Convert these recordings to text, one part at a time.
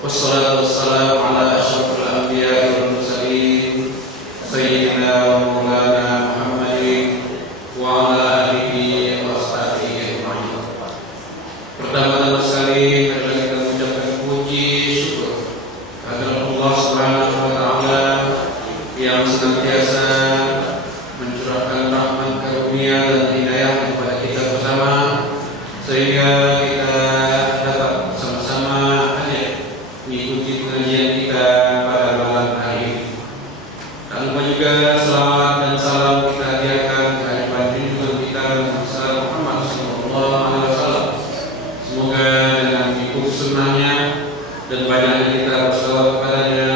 Wassalatu wassalamu ala asyrafil anbiya'i wal mursalin sayyidina wa maulana Muhammadin wa ala alihi wa sahbihi ajma'in. Pertama-tama sekali marilah kita mengucapkan puji syukur kepada Allah Subhanahu wa taala yang senantiasa mencurahkan rahmat karunia dan hidayah kepada kita bersama sehingga kita dapat bersama-sama mengikuti pengajian kita pada malam hari ini. Tak lupa juga selawat dan salam kita hadiahkan kehadiran junjungan kita Muhammad sallallahu alaihi wasallam. Semoga dengan mengikuti sunnahnya dan banyaknya kita berselawat kepadanya,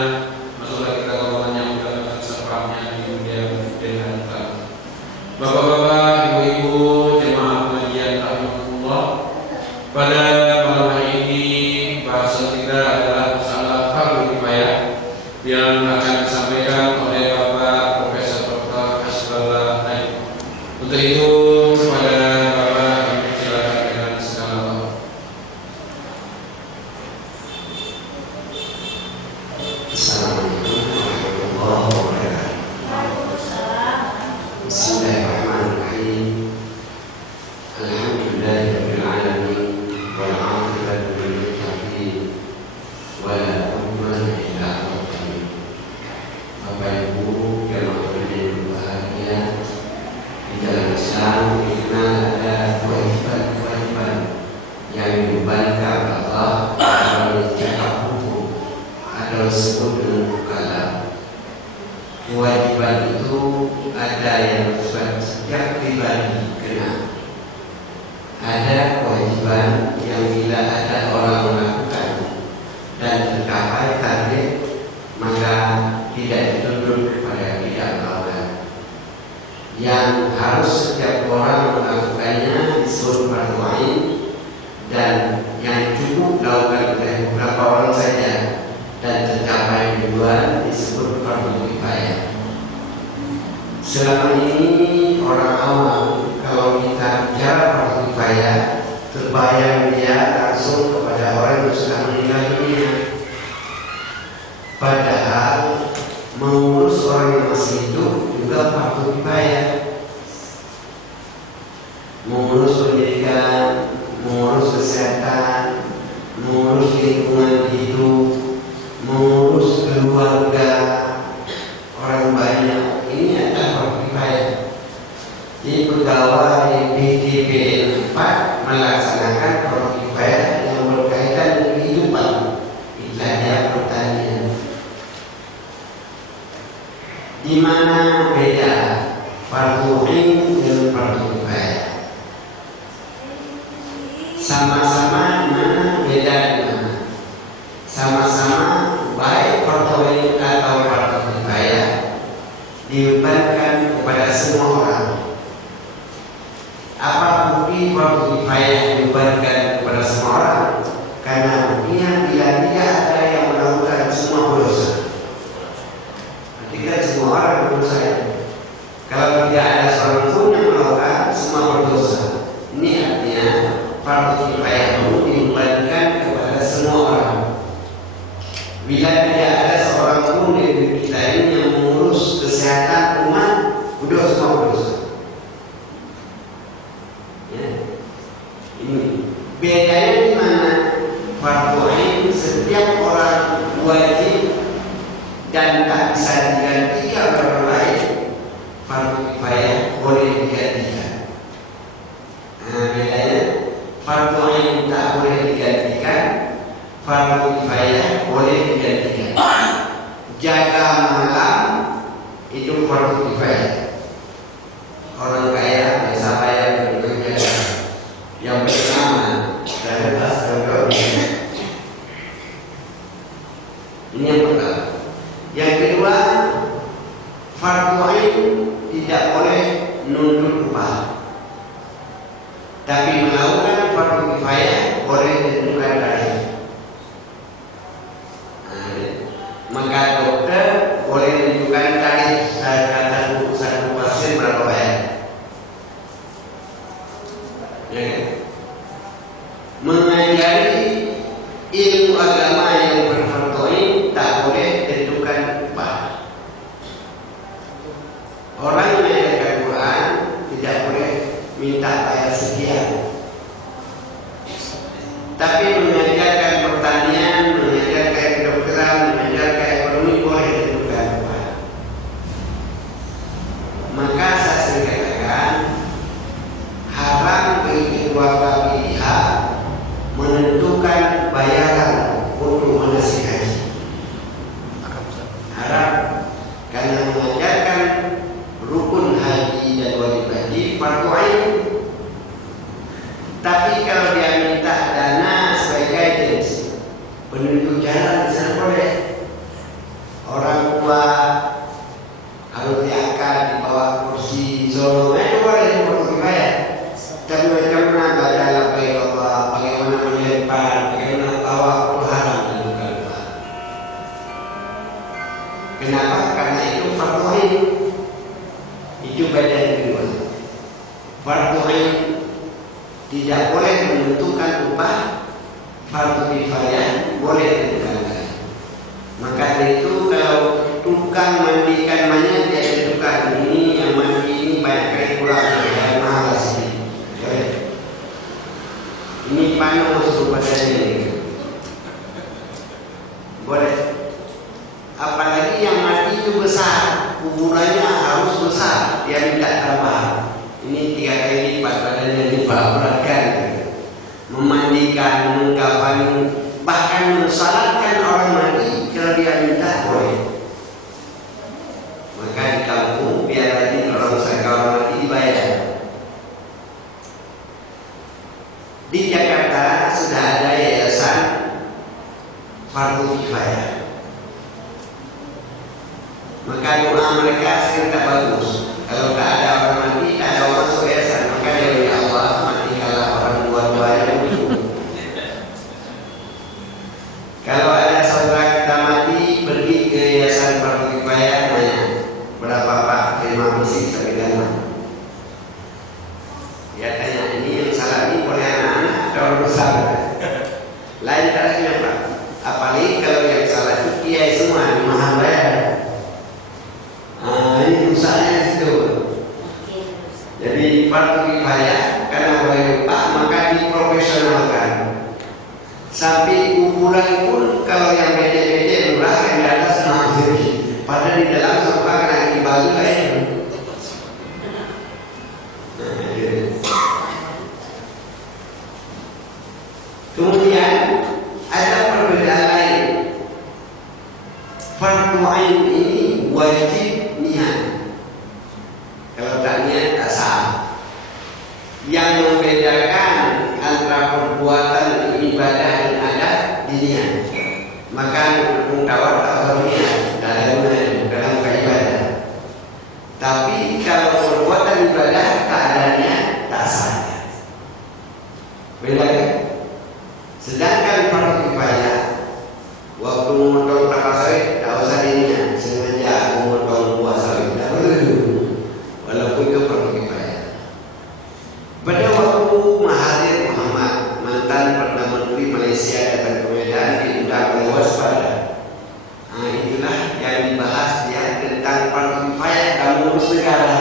masuklah kita ke golongan yang mendapatkan syafaatnya di dunia dan akhirat. Bapak-bapak, ibu-ibu, jemaah pengajian rahmatullah, pada malam hari ini bahasan kita adalah masalah fardu kifayah yang akan disampaikan oleh Bapak Profesor Dr. Hasbullah Naim. Untuk itu kepada Bapak kami silakan dengan segala hormat. Assalamualaikum warahmatullahi wabarakatuh. Bismillahirrahmanirrahim. Alhamdulillahirabbil alamin wal 'aqibatu lil muttaqin wa la udwana illa 'alal zalimin. Bapak Ibu jemaah yang berbahagia, di dalam Islam kita ada kewajiban yang dibebankan Allah melalui kitab hukum atau disebut dengan mukalaf. Kewajiban itu ada yang setiap pribadi kena. Ada kewajiban yang bila ada orang melakukan dan tercapai target maka tidak dituntut kepada tidak melakukan. Yang harus setiap orang melakukannya disebut fardu ain, dan yang cukup dilakukan oleh beberapa orang saja dan tercapai tujuan disebut fardu kifayah. Selama ini orang awam kalau kita bicara fardu kifayah terbayang dia langsung kepada orang yang sudah meninggal dunia. Padahal mengurus orang yang masih hidup juga fardu kifayah. Mengurus pendidikan, mengurus kesehatan, mengurus lingkungan hidup, mengurus keluarga orang banyak, ini adalah fardu kifayah. Jadi pegawai BDPN 4 melaksanakan fardu kifayah yang berkaitan dengan kehidupan, itulah dia pertanian. Di mana beda fardu ain dengan fardu kifayah? Sama-sama mana beda mana? Sama-sama baik fardu ain atau fardu kifayah dibebankan kepada semua orang. Apa bukti fardu kifayah dibebankan kepada semua orang? Karena buktinya bila tidak ada yang melakukan semua berdosa. Ketika semua orang berdosa, kalau tidak ada seorang pun yang melakukan, semua berdosa. Ini artinya fardu kifayah itu dibebankan kepada semua orang. Bila tidak ada seorang pun dari kita ini yang mengurus kesehatan umat, sudah semua berdosa. Ya. Ini bedanya di mana? Fardu ain setiap orang wajib dan tak bisa diganti oleh orang lain. Fardu kifayah boleh digantikan. Nah, bedanya fardu ain tak boleh digantikan, fardu kifayah boleh digantikan. Jaga malam itu fardu kifayah. Orang kaya biasa bayar bekerja. Yang pertama dari atas ini yang pertama. Yang kedua, fardu ain tidak boleh nunduk upah. Tapi melakukan fardu kifayah boleh ditentukan tarif. Maka dokter boleh menentukan tarif satu pasien berapa bayar. Ya. Mengajari ilmu agama yang penunjuk jalan di sana boleh. Orang tua harus diangkat di bawah kursi solo, itu boleh fardu kifayah. Tapi bagaimana baca labbaik Allah, bagaimana melempar, bagaimana tawakul haram dan bukan. Kenapa? Karena itu fardu ain. Itu beda kedua. Fardu ain tidak boleh menentukan upah, fardu kifayah boleh menentukan. Maka itu kalau tukang mandikan mayat dia tentukan ini yang mandi ini banyak kali kurang dan mahal sih. Ini panas badannya ini. Boleh. Apalagi yang mati itu besar, kuburannya harus besar, dia minta tambah. Ini 3 kali lipat badannya diberatkan. Memandikan, mengkafani, bahkan mensalatkan orang mati kalau dia minta boleh. Maka di kampung biar nanti orang sakau mati dibayar. Di Jakarta sudah ada yayasan fardu kifayah. Maka doa mereka sering tak bagus. Kalau tak ada orang mati, tak ada orang masuk yayasan. Maka dia ya Allah, matikanlah orang dua-dua yang itu. Kalau ada saudara kita mati, pergi ke yayasan fardu kifayah, tanya berapa Pak terima musik sampai dalam. Ya tanya ini yang salah ini boleh anak-anak atau orang besar. Lain caranya Pak. Apalagi kalau yang salah itu kiai semua mahal bayar. Ini usahanya situ. Jadi fardu kifayah karena boleh lupa maka diprofesionalkan. Sampai kuburan pun kalau yang beda-beda murah yang di atas mahal. Padahal di dalam suka kena dibagi lain. Kemudian ada perbedaan lain. Fardu ain ini wajib niat. Kalau tak niat tak sah. Yang membedakan antara perbuatan ibadah dan adat di niat. Maka mutawar tak harus niat dalam ibadah. Tapi kalau perbuatan ibadah tak ada niat tak sah. Beda kan? Sedangkan fardu kifayah waktu memotong kelapa sawit tak usah diniat, sengaja memotong buah sawit tak perlu, walaupun itu fardu kifayah. Pada waktu Mahathir Muhammad mantan Perdana Menteri Malaysia datang ke Medan diundang oleh waspada. Itulah yang dibahas dia tentang fardu kifayah dan mengurus negara.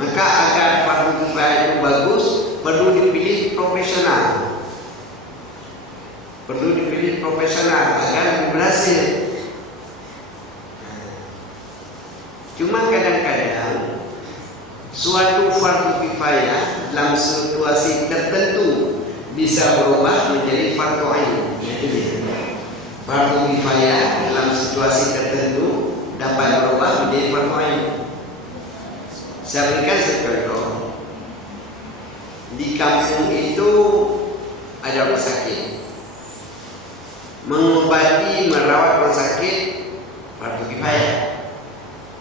Maka agar fardu kifayah itu bagus perlu dipilih profesional. Perlu dipilih profesional agar berhasil. Cuma kadang-kadang suatu fardu kifayah dalam situasi tertentu bisa berubah menjadi fardu ain. Fardu kifayah dalam situasi tertentu dapat berubah menjadi fardu ain. Saya berikan contoh. Di kampung itu ada orang sakit. Mengobati, merawat orang sakit fardu kifayah.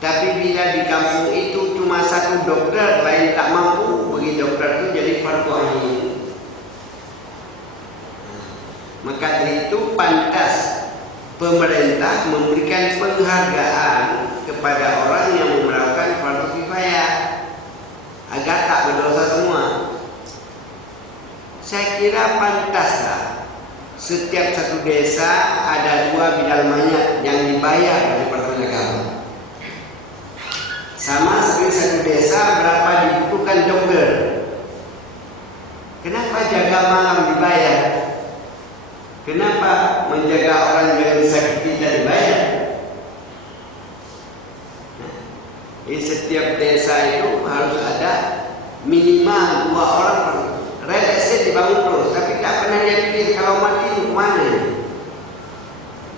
Tapi bila di kampung itu cuma satu dokter, lain tak mampu, bagi dokter itu jadi fardu ain. Maka dari itu pantas pemerintah memberikan penghargaan kepada orang yang melakukan fardu kifayah agar tak berdosa semua. Saya kira pantaslah setiap satu desa ada 2 bidal mayat yang dibayar dari Departemen Agama. Sama seperti satu desa berapa dibutuhkan dokter. Kenapa jaga malam dibayar? Kenapa menjaga orang yang sakit tidak dibayar? Di setiap desa itu harus ada minimal 2 orang. Real estate dibangun terus, tapi tak pernah dia pikir kalau mati kemana?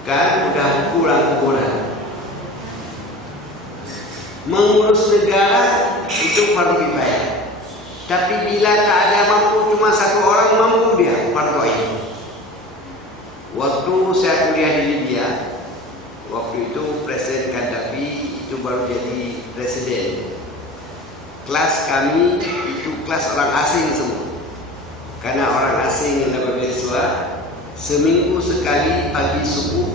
Kan udah pulang ke bola. Mengurus negara itu fardu kifayah. Tapi bila tak ada mampu cuma satu orang mampu dia fardu ain. Waktu saya kuliah di Libya, waktu itu Presiden Gaddafi itu baru jadi presiden. Kelas kami itu kelas orang asing semua. Karena orang asing yang dapat beasiswa, seminggu sekali pagi subuh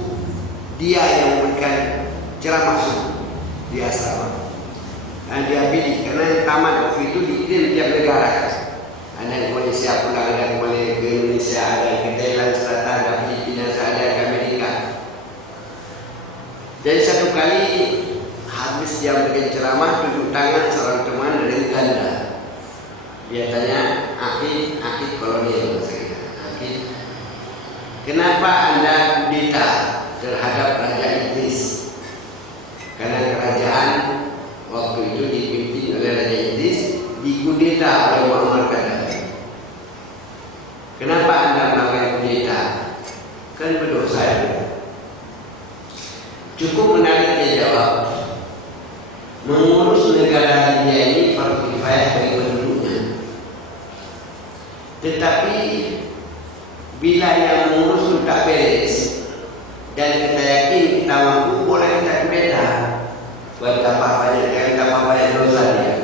dia yang memberikan ceramah subuh di asrama. Dan dia pilih karena yang tamat waktu itu dikirim tiap negara. Ada yang Malaysia pulang, ada yang boleh ke Indonesia, ada yang ke Thailand Selatan, ada Filipina, ada yang ke Amerika. Jadi satu kali habis dia memberikan ceramah, duduk tangan seorang teman dari Uganda. Dia tanya, Akid kolonial, Akid, kenapa Anda kudeta terhadap Raja Idris? Karena kerajaan waktu itu dipimpin oleh Raja Idris, dikudeta oleh Muammar Gaddafi. Kenapa Anda melakukan kudeta? Kan berdosa. Cukup menarik dia jawab, mengurus negara Libya ini fardu kifayah bagi penduduknya. Tetapi bila yang mengurus itu tak beres dan kita yakin kita mampu, boleh kita kudeta. Betapa banyak dosa dia.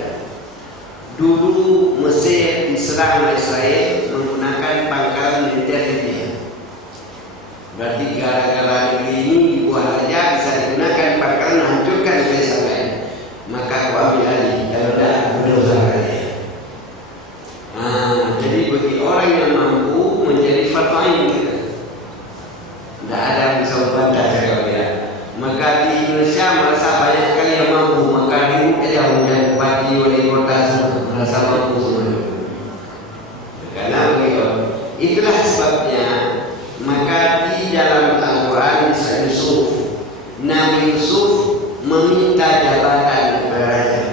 Dulu Mesir diserang oleh Israel menggunakan pangkalan militer Libya. Berarti gara-gara negeri ini dibuat saja bisa digunakan pangkalan menghancurkan desa lain. Maka aku ambil alih kalau dah berdosa kalian. Jadi bagi orang yang mampu menjadi fardu ain kita. Tidak ada yang bisa membantah saya lihat. Maka di Indonesia merasa banyak sekali yang mampu, maka ribut saja menjadi bupati wali kota semua merasa mampu semua. Karena itulah sebabnya maka di dalam Al-Quran Nabi Yusuf meminta jabatan kepada raja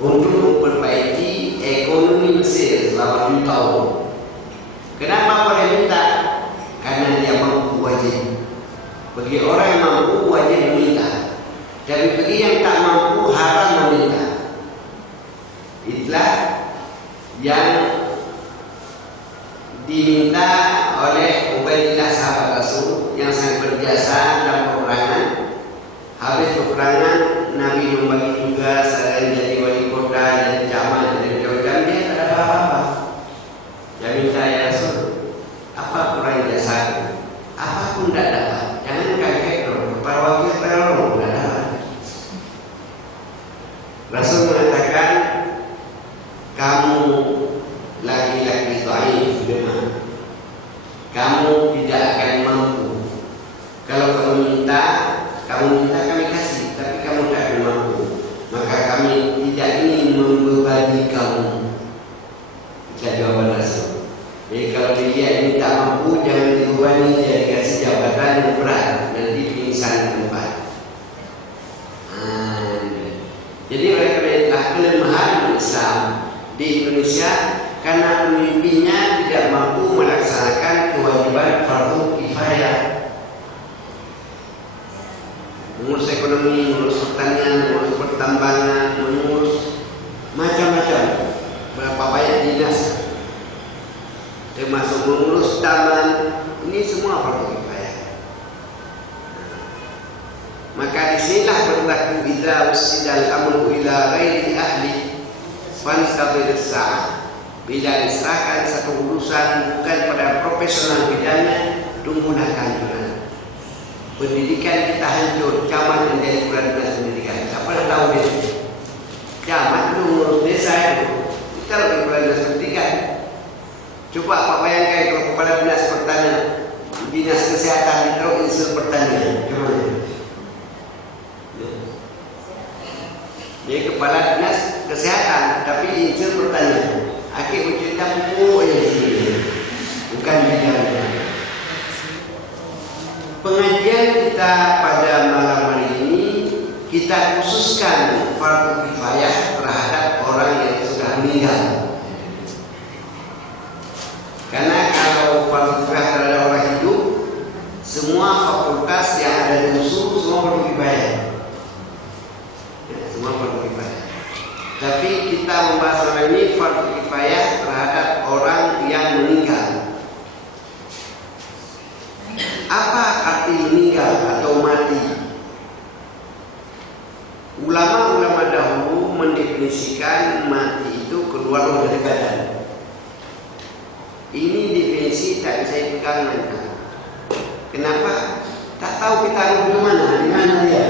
untuk memperbaiki ekonomi Mesir selama 7 tahun. Kenapa boleh minta? Karena dia mampu wajib. Bagi orang yang mampu wajib meminta. Tapi bagi yang tak mampu haram meminta. Itulah yang diminta oleh Ubaidillah sahabat Rasul yang sangat berjasa dalam peperangan. Habis peperangan, Nabi membagi tugas, ada yang jadi wali kota, jadi camat, jadi jawatan, dia tak ada apa-apa. Dia minta, ya Rasul, apa kurang jasa? Apapun tidak dapat. Jangan kaget dong, para wakil terlalu tidak dapat. Rasul mengatakan, kamu laki-laki dhaif, kamu tidak akan mampu. Kalau kamu minta kami kasih, tapi kamu tak akan mampu. Maka kami tidak ingin membebani kamu. Itu jawaban Rasul. Jadi kalau dia ini tak mampu, jangan dibebani, dia dikasih jabatan yang berat, nanti pingsan di tempat. Jadi oleh karena itulah kelemahan Islam di Indonesia karena pemimpinnya tidak mampu melaksanakan kewajiban fardu kifayah. Mengurus ekonomi, mengurus pertanian, mengurus pertambangan, mengurus macam-macam. Berapa banyak dinas, termasuk mengurus taman, ini semua fardu kifayah. Maka disinilah berlaku idza usidal amru ila ghairi ahli fanstabir sa'ah. Bila diserahkan satu urusan bukan pada profesional bidangnya, tunggulah kehancuran. Pendidikan kita hancur, camat menjadi kepala dinas pendidikan. Siapa yang tahu dia? Camat itu mengurus desa itu. Kita lebih kepala dinas pendidikan. Coba Pak bayangkan kalau kepala dinas pertanian, dinas kesehatan ditaruh insur pertanian, gimana? Dia kepala dinas kesehatan, tapi insur pertanian. Akhir bercerita buku bukan bidangnya. Pengajian kita pada malam hari ini kita khususkan fardu kifayah terhadap orang yang sudah meninggal. Karena kalau fardu kifayah terhadap orang hidup, semua fakultas yang ada di usul semua fardu kifayah. Semua fardu kifayah. Tapi kita membahas orang ini fardu kifayah terhadap orang yang meninggal. Apa arti meninggal atau mati? Ulama-ulama dahulu mendefinisikan mati itu keluar roh dari badan. Ini definisi tak bisa dipegang nanti. Kenapa? Tak tahu kita harus di mana dia.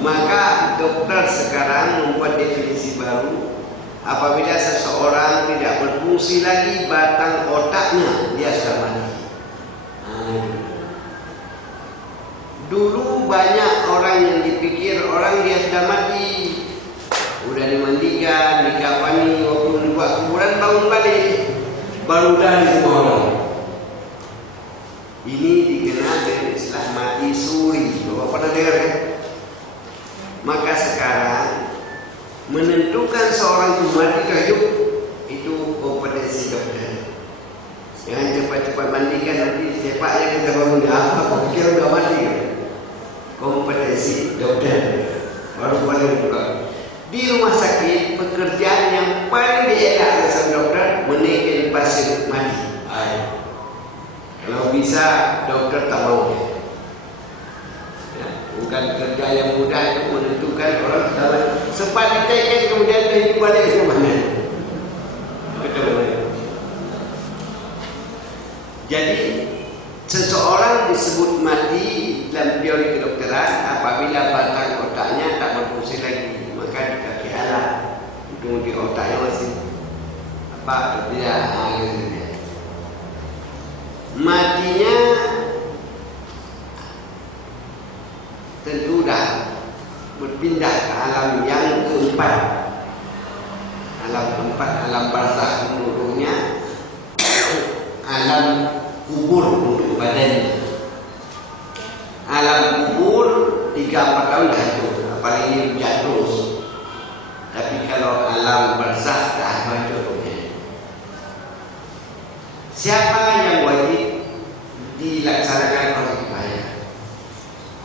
Maka dokter sekarang membuat definisi baru. Apabila seseorang tidak berfungsi lagi batang otaknya, dia sudah mati. Dulu banyak orang yang dipikir orang dia sudah mati, udah dimandikan, dikafani, waktu dibuat kuburan bangun balik, baru dari semua orang. Ini dikenal dengan istilah mati suri. Bapak pernah dengar ya? Maka sekarang menentukan seorang itu mati atau hidup itu kompetensi dokter. Jangan cepat-cepat mandikan, nanti sepaknya kita bangun apa pikir udah mati. Kompetensi dokter baru boleh buka. Di rumah sakit pekerjaan yang paling dielak oleh dokter menaikkan pasien mati. Kalau bisa dokter tak mau. Bukan kerja yang mudah untuk menentukan orang dalam sempat ditekan kemudian dia balik ke mana. Betul. Jadi seseorang disebut mati dalam teori kedokteran apabila batang otaknya tak berfungsi lagi, maka dikaki alat untuk di otaknya masih apa tidak matinya tentu dah berpindah ke alam yang keempat. Alam keempat, alam barzakh menurutnya, alam kubur untuk badannya. Alam kubur 3-4 tahun dah itu, apalagi jatuh. Tapi kalau alam barzakh dah macamnya. Siapa yang wajib dilaksanakan fardu kifayah?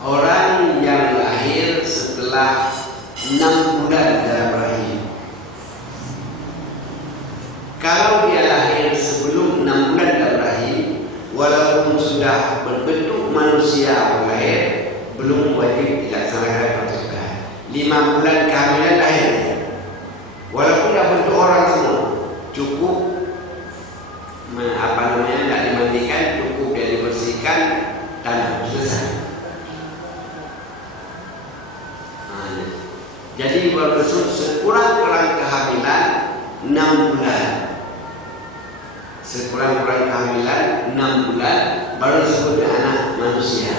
Orang yang lahir setelah 6 bulan dalam rahim. Kalau dia lahir sebelum 6 bulan dalam rahim, walaupun sudah berbentuk manusia lahir, belum wajib dilaksanakan fardu kifayah. 5 bulan kehamilan lahir, walaupun dah bentuk orang semua, cukup tidak dimandikan, cukup dia dibersihkan dan selesai. Jadi bermaksud sekurang-kurang kehamilan 6 bulan. Sekurang-kurang kehamilan 6 bulan baru disebut anak manusia,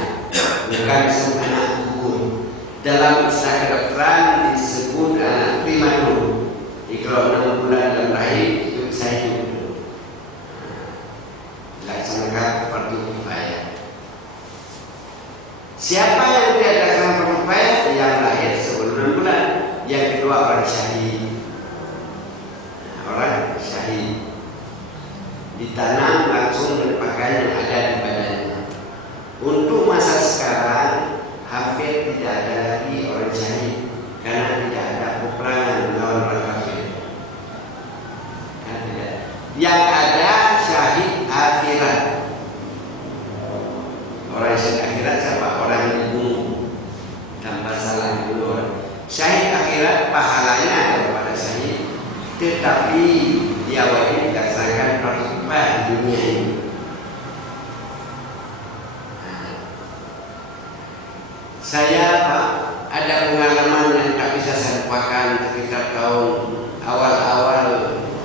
bukan disebut anak kubur. Dalam istilah kedokteran disebut anak prematur. Jadi kalau 6 bulan dalam rahim itu bisa hidup. Laksanakan fardu kifayah. Siapa yang tidak laksanakan fardu kifayah? Yang lahir sebelum 6 bulan. Yang kedua orang syahid. Orang syahid ditanam langsung dari pakaian yang ada di badannya. Untuk masa sekarang hampir tidak ada lagi orang syahid karena tidak ada peperangan melawan orang kafir. Yang ada syahid akhirat. Orang syahid akhirat siapa? Orang yang dibunuh tanpa salah dibunuh. Syahid akhirat pahalanya kepada syahid, tetapi dia wajib dilaksanakan fardu kifayah di dunia ini. Saya ada pengalaman yang tak bisa saya lupakan sekitar tahun awal-awal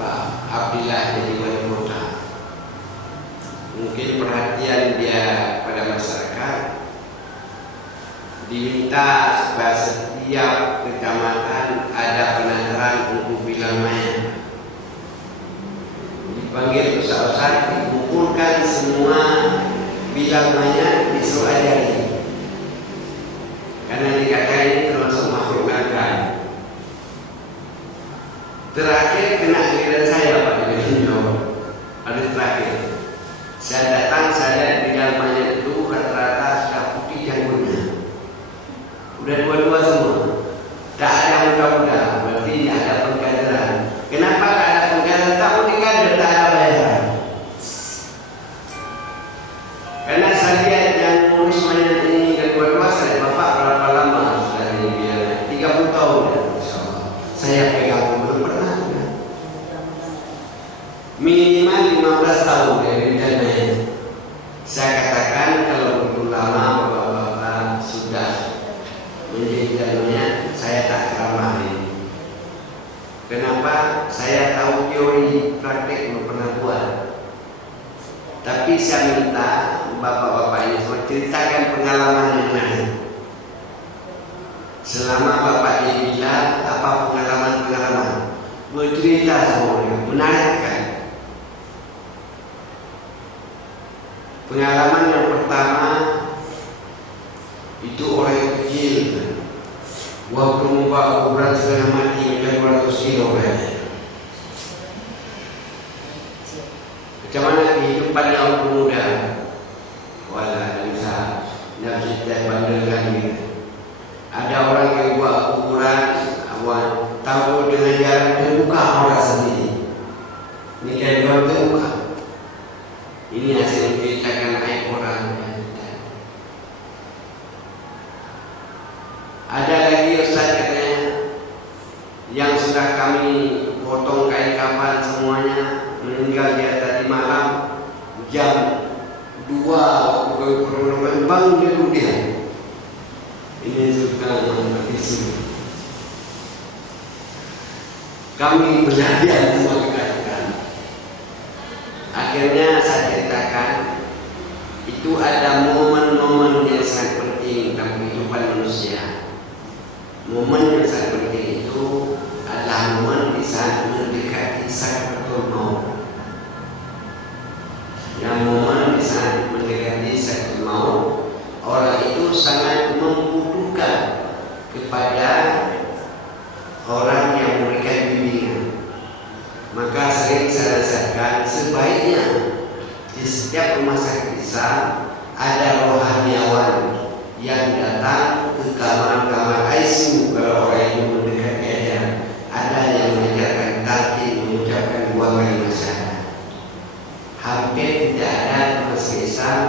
Pak Abdillah jadi wali kota. Mungkin perhatian dia pada masyarakat, diminta supaya setiap kecamatan ada penataran untuk bilang mayat. Dipanggil ustaz-ustaz, dikumpulkan semua bilang mayat disuruh ajari. Karena dikatakan ini termasuk makhluk gagal. Terakhir kena giliran saya Pak Gubernur. Hari terakhir saya datang, saya bilang mayat itu rata-rata sudah putih janggutnya. Udah dua-dua semua. Tak ada muda-muda, berarti tidak ada pengkaderan. Kenapa tak ada pengkaderan? Tak mau dikader, tak ada bayaran. Karena saya lihat yang ngurus mainan ini kedua-dua saya bapak berapa lama sudah ini biar 30 tahun ya, Masya Allah. Saya pegang belum pernah ya. Minimal 15 tahun dari dananya. Saya katakan kalau begitu lama bapak-bapak sudah menjadi dananya, saya tak keramahin. Kenapa? Saya tahu teori, praktek belum pernah buat. Tapi saya minta bapak-bapak ini semua ceritakan pengalaman yang lain. Selama bapak ini bilang apa pengalaman-pengalaman, bercerita semuanya, menarik kan? Pengalaman yang pertama itu orang yang kecil, waktu membawa berat setengah mati macam 200 kilo beratnya. Macam mana kehidupannya orang muda? Wala bisa kita bandingkan gitu. Ada orang yang buat kuburan, awal tahu dengan jalan terbuka orang sendiri. Ini kan jalan terbuka. Ini hasil menceritakan aib orang. Ada lagi Ustaz katanya yang sudah kami potong kain kafan semuanya meninggal dia tadi malam jam 2 waktu kami bangun dia kemudian. Ini sudah menghabisi. Kami belajar semua kekaitan. Akhirnya saya ceritakan itu ada momen-momen yang sangat penting dalam kehidupan manusia. Momen yang sangat penting itu adalah momen di saat mendekati sakratul maut. Yang momen di saat mendekati sakratul maut, orang itu sangat membutuhkan kepada orang yang memberikan bimbingan. Maka sering saya rasakan sebaiknya di setiap rumah sakit Islam ada rohaniawan yang datang ke kamar-kamar ICU kalau orang itu mendekati aja. Ada yang mengajarkan talqin, mengucapkan 2 kalimat syahadat. Hampir tidak ada rumah sakit Islam,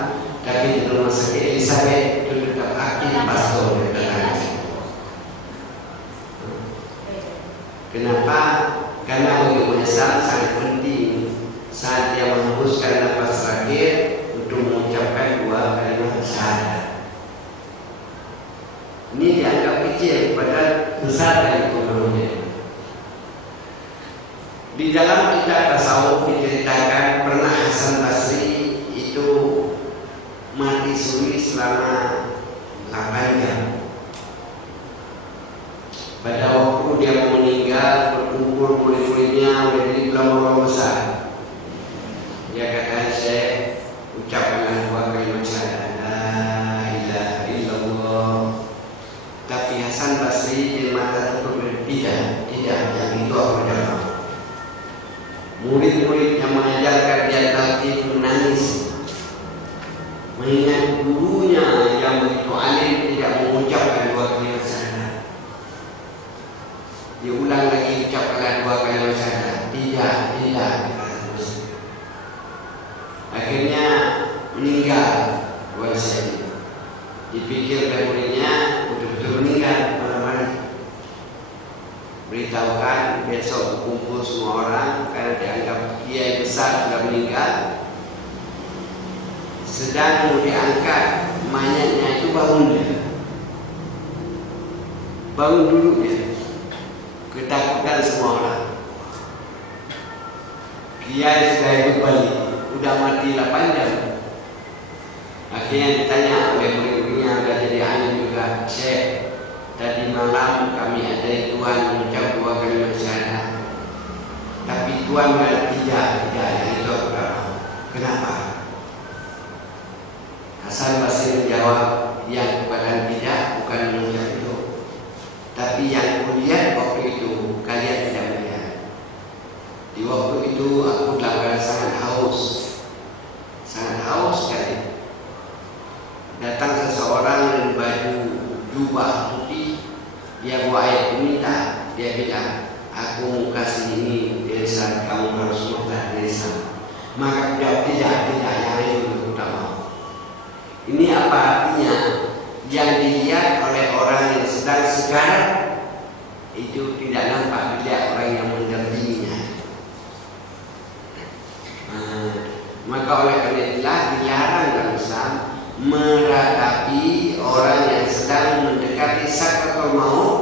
tapi di rumah sakit Elizabeth itu tetap aktif pastor datang. Kenapa? Karena bagi umat Islam sangat penting saat dia menghembuskan nafas terakhir untuk mengucapkan 2 kalimat syahadat. Ini dianggap kecil, padahal besar dari pengaruhnya. Di dalam kitab tasawuf diceritakan pernah Hasan Basri itu mati suri selama 8 jam. Pada waktu dia mau meninggal, berkumpul murid-muridnya menjadi ulama besar. Dia kata, saya ucapkanlah 2 kalimat syahadat, la ilaha illallah. Tapi Hasan Basri di mata tertutup, tidak, yang itu aku jawab. Murid-murid yang mengajarkan dia talqin menangis, mengingat gurunya yang begitu alim tidak mengucapkan 2 kalimat syahadat. Dia ulang lagi ucapkan 2 kalimat syahadat, tidak. Akhirnya meninggal wasiat. Dipikir oleh muridnya betul-betul meninggal malam hari. Beritahukan besok berkumpul semua orang karena dianggap kiai besar sudah meninggal. Sedang mau diangkat mayatnya itu bangun dulu dia. Ketakutan semua orang. Kiai sudah hidup balik, udah mati 8 jam. Akhirnya ditanya oleh murid-muridnya, ada jadi alim juga, Syekh, tadi malam kami ada Tuhan mengucap 2 kalimat syahadat, tapi Tuhan bilang tidak, yang itu kenapa? Hasan Basri menjawab, yang bukan tidak, bukan mengucap itu, tapi yang kulihat waktu itu kalian tidak melihat. Di waktu itu aku dalam sangat haus sekali. Datang seseorang dengan baju jubah putih, dia bawa air minta, dia bilang, aku mau kasih ini desa, kamu harus mudah desa. Maka jawab tidak, yang itu aku tak mau. Islam meratapi orang yang sedang mendekati sakratul maut,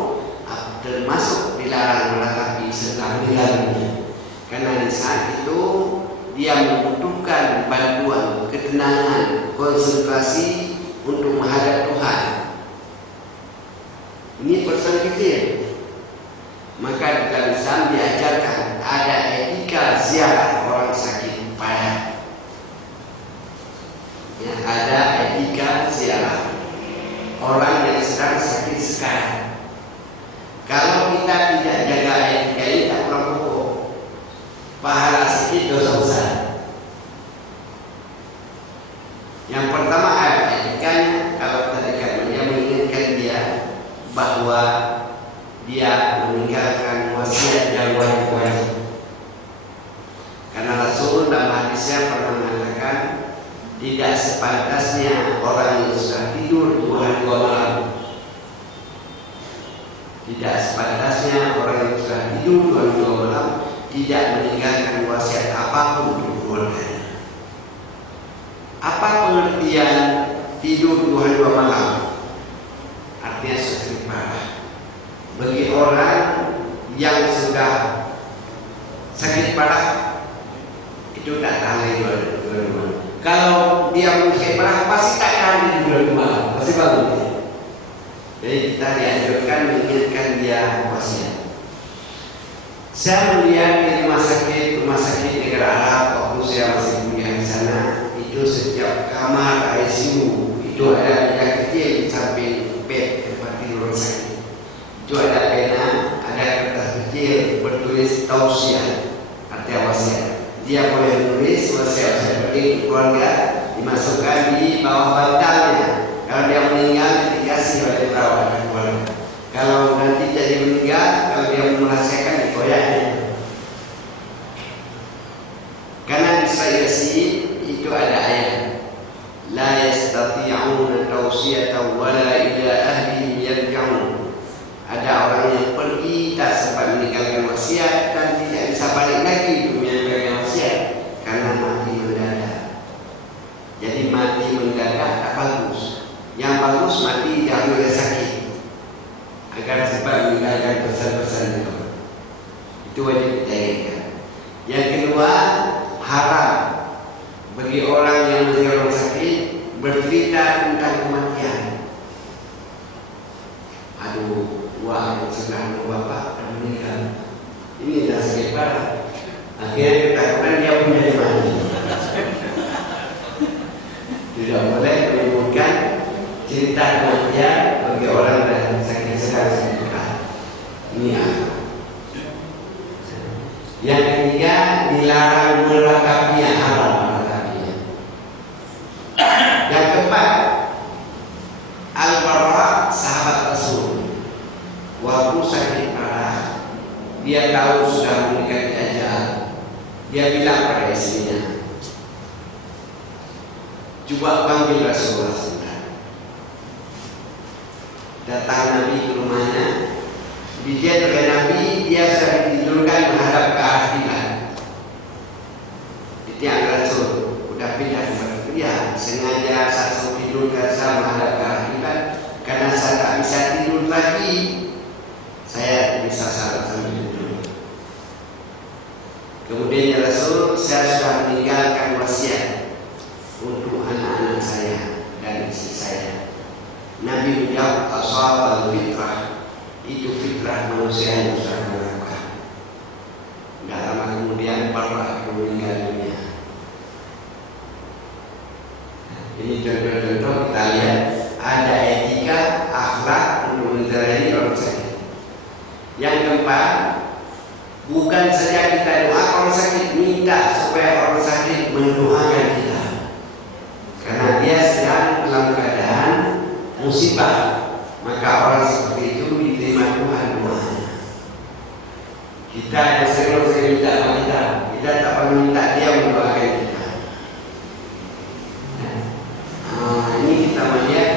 termasuk dilarang meratapi serta meninggalnya. Karena di saat itu dia membutuhkan bantuan, ketenangan, konsentrasi untuk menghadap Tuhan. Ini persoalan kecil. Maka di dalam Islam diajarkan ada etika ziarah orang sakit parah. Ya, ada etika ziarah orang yang sedang sakit sekarang. Kalau kita tidak jaga etika ini, tak pernah pokok. Pahala sedikit, dosa besar. Yang pertama ada etikanya. Kalau tadi dia mengingatkan dia bahwa dia meninggalkan wasiat yang wajib. Karena Rasul dalam hadisnya pernah mengatakan tidak sepantasnya orang yang sudah tidur 2 hari 2 malam. Tidak sepantasnya orang yang sudah tidur 2 hari 2 malam tidak meninggalkan wasiat apapun untuk keluarganya. Apa pengertian tidur 2 hari 2 malam? Artinya sakit parah. Bagi orang yang sudah sakit parah itu tak tahan 2 hari malam. Kalau dia sakit parah pasti tak tahan di 2 hari malam, pasti bangun. Jadi kita dianjurkan mengingatkan dia wasiat. Saya melihat di rumah sakit negara Arab waktu saya masih kuliah di sana, itu setiap kamar ICU itu ada meja kecil di samping bed tempat tidur orang sakit. Itu ada pena, ada kertas kecil bertulis tausiah, artinya wasiat. Dia boleh menulis wasiat penting keluarga, dimasukkan di bawah bantalnya. Kalau dia meninggal dikasih oleh perawat keluarga. Kalau nanti jadi meninggal, kalau dia merahasiakan dikoyaknya. Karena di Surah Yasin itu ada ayat la yastati'una tawsiyatan wala ila ahlihim yarji'un. Ada orang yang pergi tak sempat meninggalkan wasiat dan tidak bisa balik lagi untuk meninggalkan wasiat karena mati mendadak. Jadi mati mendadak tak bagus. Yang bagus mati jangan oleh sakit agar sempat meninggalkan pesan-pesan itu. Itu wajib dijaga. Yang kedua, haram bagi orang yang menjadi orang sakit bercerita tentang kematian. Aduh, wah sedang bapak dan meninggal. Ini dah sakit parah. Akhirnya ketakutan dia punya mati. Tidak boleh menyebutkan cerita kematian bagi orang yang sakit sedang parah. Ini apa? Yang ketiga, dilarang meratapi yang haram. Yang keempat, Al-Bara sahabat Rasul waktu sakit parah, dia tahu sudah mendekati ajal, dia bilang pada istrinya, coba panggil Rasulullah sebentar. Datang Nabi ke rumahnya, dijadikan oleh Nabi, dia sudah ditidurkan menghadap ke arah kiblat. Itu yang Rasul udah pindah ke dia sengaja saya tidur ke saya menghadap ke arah kiblat karena saya tak bisa tidur lagi, saya bisa salat sambil tidur. Kemudian Rasul, saya sudah meninggalkan wasiat untuk anak-anak saya dan istri saya. Nabi menjawab, ashabal fitrah, itu fitrah manusia yang sudah melakukan. Tidak lama kemudian Barrah meninggal dunia. Ini contoh-contoh kita lihat ada etika akhlak untuk menjalani orang sakit. Yang keempat, bukan saja kita doa orang sakit, minta supaya orang sakit mendoakan kita, karena dia sedang dalam keadaan musibah. Maka orang seperti itu diterima Tuhan doanya. Kita yang sering minta kita tak perlu minta dia mendoakan kita. Ini kita melihat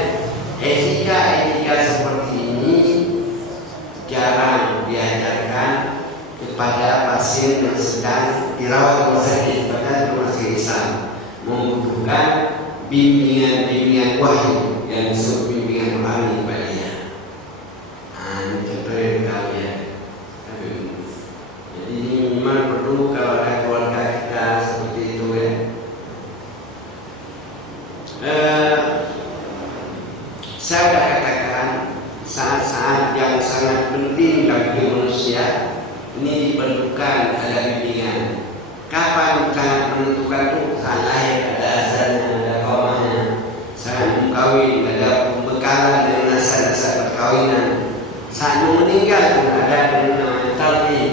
etika seperti ini jarang diajarkan kepada pasien yang sedang dirawat rumah sakit, padahal rumah sakit Islam membutuhkan bimbingan wahyu yang disebut bimbingan rohani pada dia. Ini contohnya kalian. Jadi ini memang perlu kalau ada keluarga kita seperti itu ya. Saya sudah katakan saat-saat yang sangat penting bagi manusia ini diperlukan ada bimbingan. Kapan sangat menentukan itu? Saat lahir ada azannya, ada komanya, saat mengkawin ada pembekalan dengan nasihat-nasihat perkawinan, saat mau meninggal pun ada dengan talqin.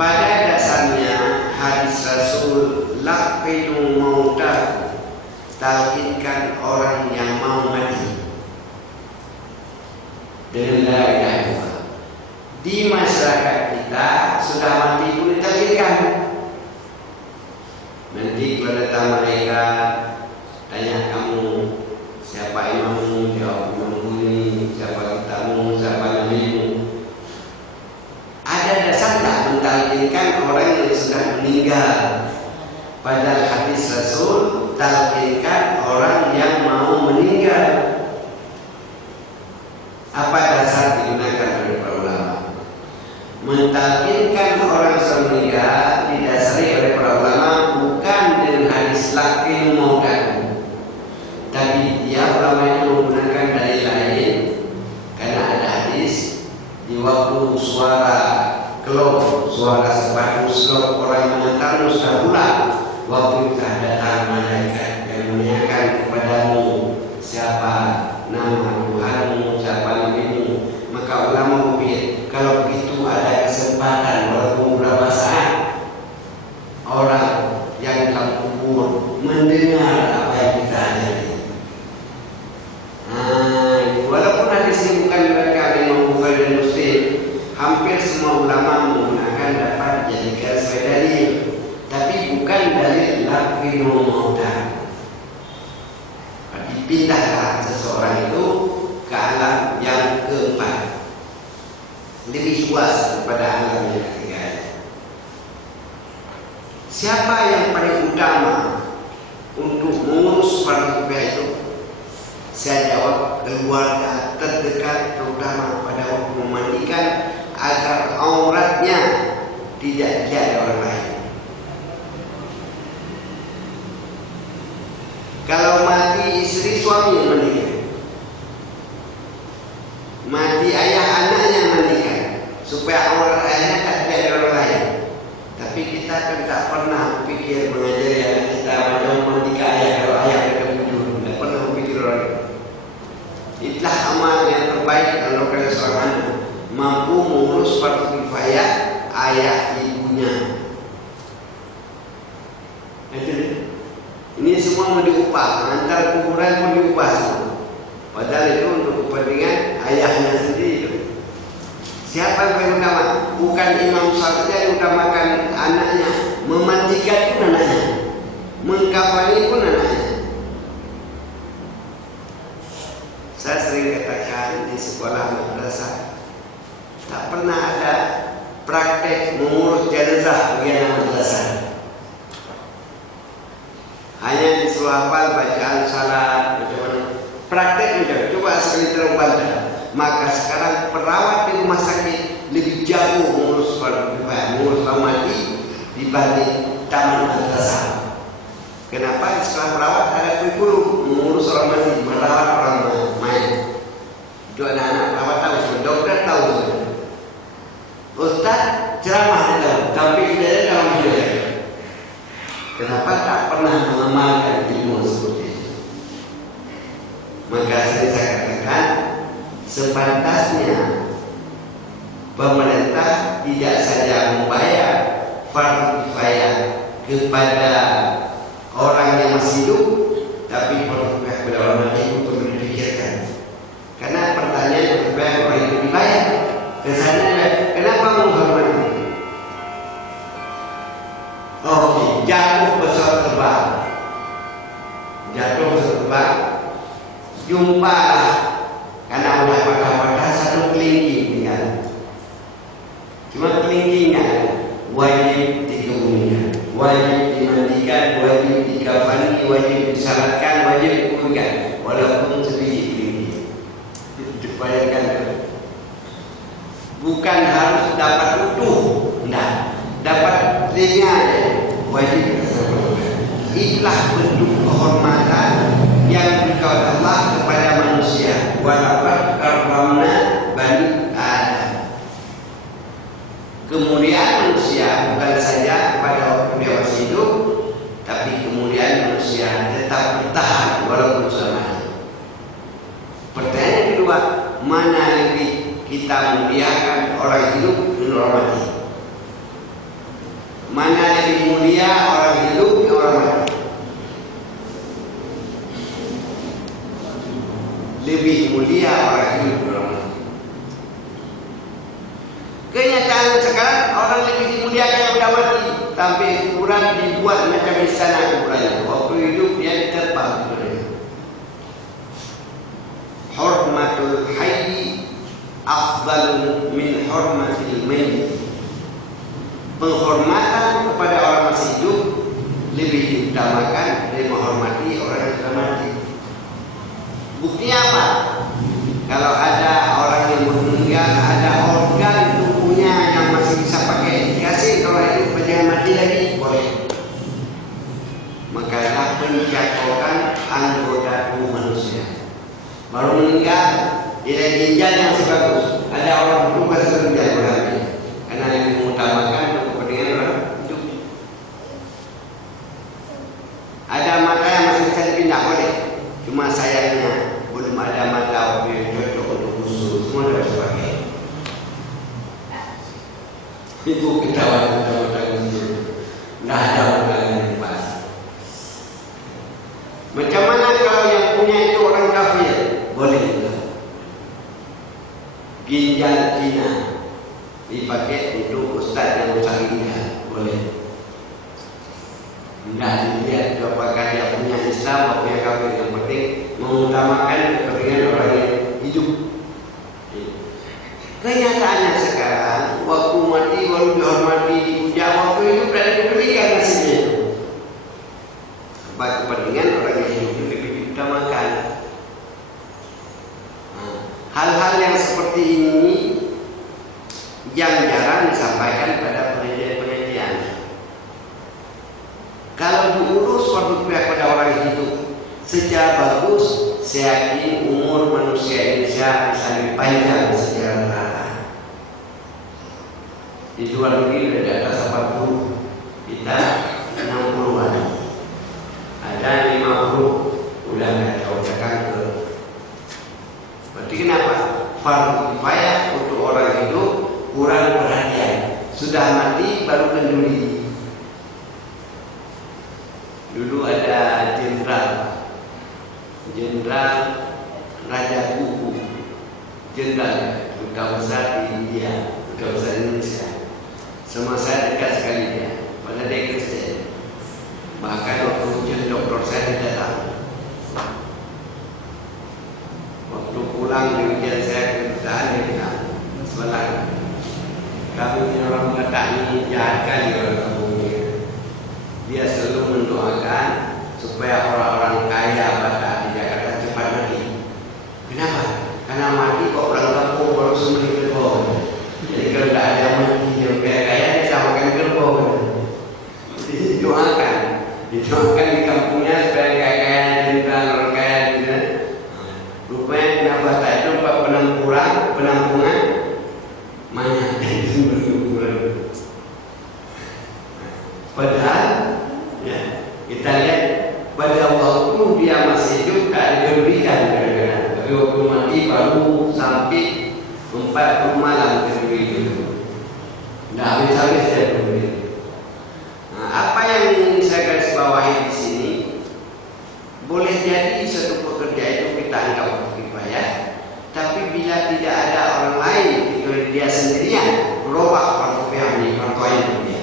Pada dasarnya hadis Rasul laqinu mautahu, talqinkan orang yang mau mati dengan la ilaha illallah. Di masyarakat kita sudah mati pun ditalqinkan. Nanti kalau datang mereka tanya kamu siapa imammu, jawab imammu ini, siapa kitamu, siapa nabimu. Ada dasar tak mentalqinkan orang yang sudah meninggal? Padahal hadis Rasul talqinkan orang yang mau meninggal. Apa dasar digunakan oleh para ulama? Mentalqinkan orang yang meninggal didasari oleh para ulama bukan dengan hadis laqinu mautahu, tapi dia ulama itu menggunakan dalil lain karena ada hadis di waktu suara kelop, suara sepatu selop orang mengantarmu sudah pulang, waktu itu datang malaikat yang menanyakan kepadamu siapa nama Tuhanmu, siapa nabimu. Maka ulama berpikir kalau begitu ada kesempatan walaupun beberapa saat orang yang dalam kubur mendengar apa yang kita ajari. Walaupun hadis ini bukan mereka Imam Bukhari dan Muslim, hampir semua ulama menggunakan dapat dijadikan sebagai dalil, tapi bukan dalil laqinu mautahu. Dipindahkan seseorang itu ke alam yang keempat, lebih luas daripada alam yang ketiga. Siapa yang paling utama untuk mengurus fardu kifayah itu? Saya jawab keluarga terdekat, terutama pada waktu memandikan, agar auratnya tidak dilihat oleh orang lain. Kalau mati istri suami yang mandikan, mati ayah anaknya yang mandikan, supaya aurat ayahnya tak dilihat oleh orang lain. Tapi kita kan tak pernah pikir mengajari anak kita macam mandikan ayah kalau ayah mereka bujur, tak pernah pikir orang itu. Itulah amal yang terbaik kalau kalian seorang anak mampu mengurus fardu kifayah ayah ibunya. Ini semua mau diupah, antar kuburan pun diupah semua. Padahal itu untuk kepentingan ayahnya sendiri. Siapa yang paling utama? Bukan imam saja yang utamakan anaknya, memandikan pun anaknya, mengkafani pun anaknya. Saya sering katakan di sekolah madrasah tak pernah ada praktek mengurus jenazah bagi anak madrasah. Hanya disuruh hafal bacaan salat, macam mana. Praktek macam coba sekali terbantah. Maka sekarang perawat di rumah sakit lebih jago mengurus fardu kifayah, mengurus orang mati dibanding taman madrasah. Kenapa? Di sekolah perawat ada kurikulum mengurus orang mati, merawat orang mayat. Itu anak-anak perawat tahu, semua dokter tahu semua. Ustaz ceramah tahu, tapi dia dalam hidup. Kenapa tak pernah mengamalkan ilmu seperti itu? Maka saya katakan sepantasnya pemerintah tidak saja membayar fardu kifayah kepada orang yang masih hidup, tapi fardu kifayah kepada orang mati itu perlu dipikirkan. Karena pertanyaan lebih baik orang itu dibayar. Kesannya kenapa menghormati? Jatuh pesawat terbang, jumpalah karena udah patah-patah satu kelingking tinggal. Cuma kelingkingnya wajib dikebumikan, wajib dimandikan, wajib dikafani, wajib disyaratkan, wajib dikumpulkan walaupun sedikit. Dibayarkan. Bukan harus dapat utuh, enggak. Dapat telinga aja wajib. Itulah bentuk kehormatan yang diberikan Allah kepada manusia. Walaqad karramna bani Adam. Kemuliaan manusia bukan saja pada waktu dia masih hidup, tapi kemuliaan manusia tetap bertahan walaupun sudah mati. Pertanyaan kedua, mana lebih kita muliakan orang hidup dan orang mati? Mana lebih mulia orang hidup dan orang mati? Lebih mulia orang hidup dan orang mati. Kenyataan sekarang orang lebih dimuliakan yang sudah mati. Sampai kuburan dibuat macam istana kuburannya. Waktu hidup dia diterpal kuburannya. Hurmatul hayy afdal min hurmatil mayyit. Penghormatan kepada orang masih hidup lebih diutamakan dari menghormati orang yang sudah mati. Buktinya apa? Kalau ada orang yang meninggal, ada organ tubuhnya yang masih bisa pakai, dikasih kalau hidup jangan mati lagi, boleh. Makanya penjatuhan anggota tubuh manusia. Baru meninggal, dia ginjal yang masih bagus. Ada orang itu kasih ginjal berarti, karena yang mengutamakan kepentingan orang hidup. Ada mata yang masih bisa dipindah, boleh. Cuma sayangnya belum ada mata yang cocok untuk khusus. Semua tidak bisa pakai. Itu ketahuan khusus. Tidak ada orang yang pas. Macam mana kalau yang punya itu orang kafir? Boleh juga. Ginjal Cina dipakai untuk ustaz yang besar ginjal, boleh. Tidak dilihat apakah dia punya Islam atau punya kafir. Yang penting mengutamakan kepentingan orang yang hidup. Kenyataannya sekarang waktu mati baru dihormati, dipuja, waktu hidup dan diberikan hasilnya. Sebab kepentingan orang yang hidup itu lebih diutamakan. Hal-hal yang seperti ini yang jarang disampaikan pada penelitian-penelitian. Kalau diurus waktu pada orang yang hidup secara bagus, saya yakin umur manusia Indonesia bisa lebih panjang secara rata. Di luar negeri ada di atas 80, kita 60-an, ada 50, udah nggak jauh kanker. Berarti kenapa? Fardu kifayah untuk orang hidup kurang perhatian. Sudah mati baru peduli. Dulu ada jenderal Raja Kuku, jenderal duta besar di India, duta besar Indonesia. Sama saya dekat sekali dia, pada dia Kristen. Bahkan waktu ujian doktor saya datang. Waktu pulang dari ujian saya ke kedutaan dia bilang, sebelah kami ini orang Batak ini jahat kali orang kampung ini. Dia selalu mendoakan supaya orang-orang kaya Batak di Jakarta cepat mati. Kenapa? Karena mati kok orang kampung baru sembelih kerbau. Jadi kalau tidak ada mati yang kaya-kaya dia samakan kerbau. Jadi didoakan di kampungnya supaya kaya-kaya jenderal orang kaya juga. Rupanya kena Batak itu penampungan banyak berkumpul. Padahal ya, kita lihat pada waktu dia masih hidup tak diberikan kadang-kadang. Tapi waktu mati baru sampai 40 malam diberi itu. Tidak habis-habis dia diberi. Nah, apa yang ingin saya garis bawahi di sini, boleh jadi satu pekerja itu kita anggap kifayah, tapi bila tidak ada orang lain, kecuali dia sendirian, merubah fardu ain dia.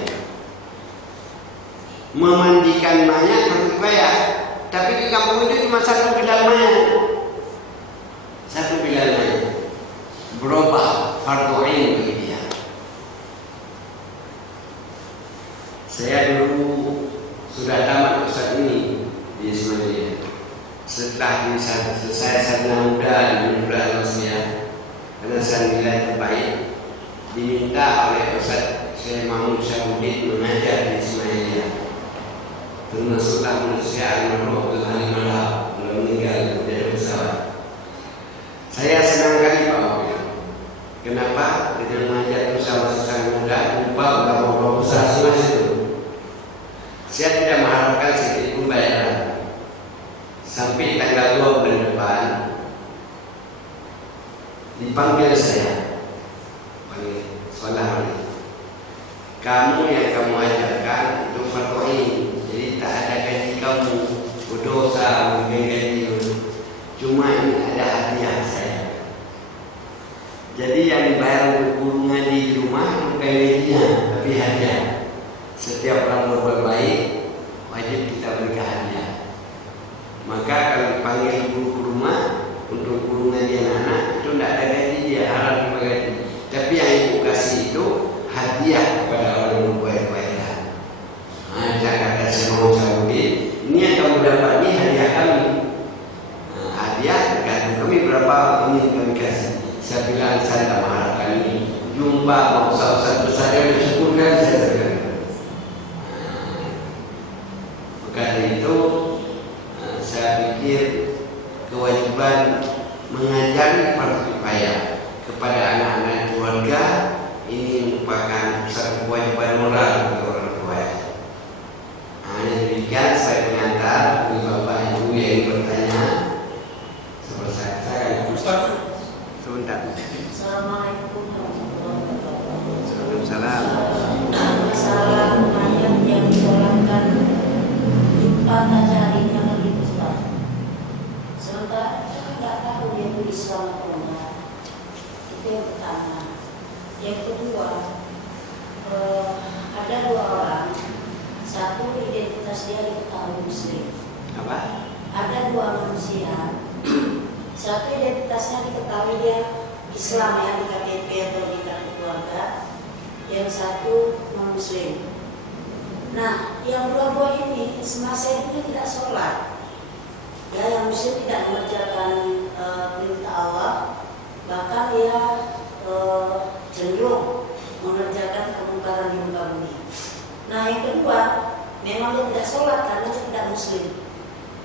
Memandikan mayat fardu kifayah, tapi di kampung itu cuma satu bilal mayat. Satu bilal mayat. Berubah fardu ain bagi dia. Saya dulu sudah tamat Ustaz ini di Semen Ismail. Setelah selesai sarjana muda di Universitas Malaysia, karena saya nilai terbaik, diminta oleh Ustaz Syekh Mahmud Syarudin mengajar di Ismailia. Termasuklah manusia almarhum Abdul Halim Malab belum meninggal dari pesawat. Saya senang kali Pak Wafir. Kenapa? Dengan mengajar usaha-usaha muda, lupa berapa besar semua itu. Saya tidak mengharapkan sedikit pun bayaran. Sampai tanggal 2 bulan depan dipanggil saya, panggil sekolah ini. Kamu yang kamu ajarkan itu fardu ain, jadi tak ada gaji kamu, berdosa mungkin gaji. Cuma ini ada hadiah saya. Jadi yang dibayar untuk guru ngaji di rumah bukan gajinya, tapi hadiah. Setiap orang berbuat baik wajib kita berikan hadiah. Maka kalau dipanggil guru ke rumah untuk guru ngaji anak-anak itu tidak ada gaji, dia harap digaji. Tapi yang ibu kasih itu hadiah kepada orang yang berbuat kebaikan. Saya kata saya mau Syarudin, ini yang kamu dapat ini hadiah kami. Hadiah tergantung kami berapa ini kami kasih. Saya bilang saya tak mengharapkan ini. Jumpa usaha-usaha besar yang disyukurkan saya tergantung. Maka dari itu saya pikir kewajiban mengajari fardu kifayah kepada anak-anak keluarga ini merupakan satu kewajiban moral bagi orang tua. Hanya demikian saya mengantar bagi bapak ibu yang bertanya. Selesai saya Ustaz. Sebentar. Assalamualaikum warahmatullahi wabarakatuh. Waalaikumsalam. Masalah ayat yang disolatkan jumpa tajari yang lebih besar. Sementara kita tidak tahu dia itu Islam atau enggak. Itu yang pertama. Yang kedua, ada dua orang. Satu identitas dia diketahui Muslim. Apa? Ada dua manusia. Satu identitasnya diketahui dia Islam ya di KTP atau di kartu keluarga. Yang satu non Muslim. Nah, yang dua-dua ini semasa hidupnya tidak sholat. Ya, yang Muslim tidak mengerjakan perintah Allah, bahkan dia cenderung mengerjakan kemungkaran di muka bumi. Nah, yang kedua, memang dia tidak sholat karena dia tidak Muslim.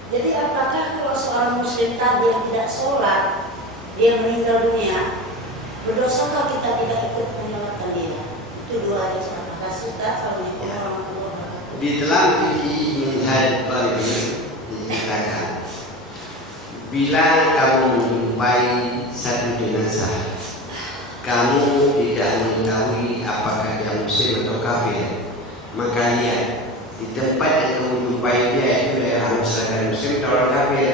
Jadi apakah kalau seorang Muslim tadi yang tidak sholat, dia meninggal dunia, berdosakah kita tidak ikut menyelamatkan dia? Itu dua aja. Terima kasih. Assalamualaikum warahmatullahi wabarakatuh. Di dalam fikih minhaj Balbi dikatakan, bila kamu menjumpai satu jenazah, kamu tidak mengetahui apakah dia Muslim atau kafir, maka lihat di tempat yang kamu jumpai dia itu daerah masyarakat Muslim atau orang kafir.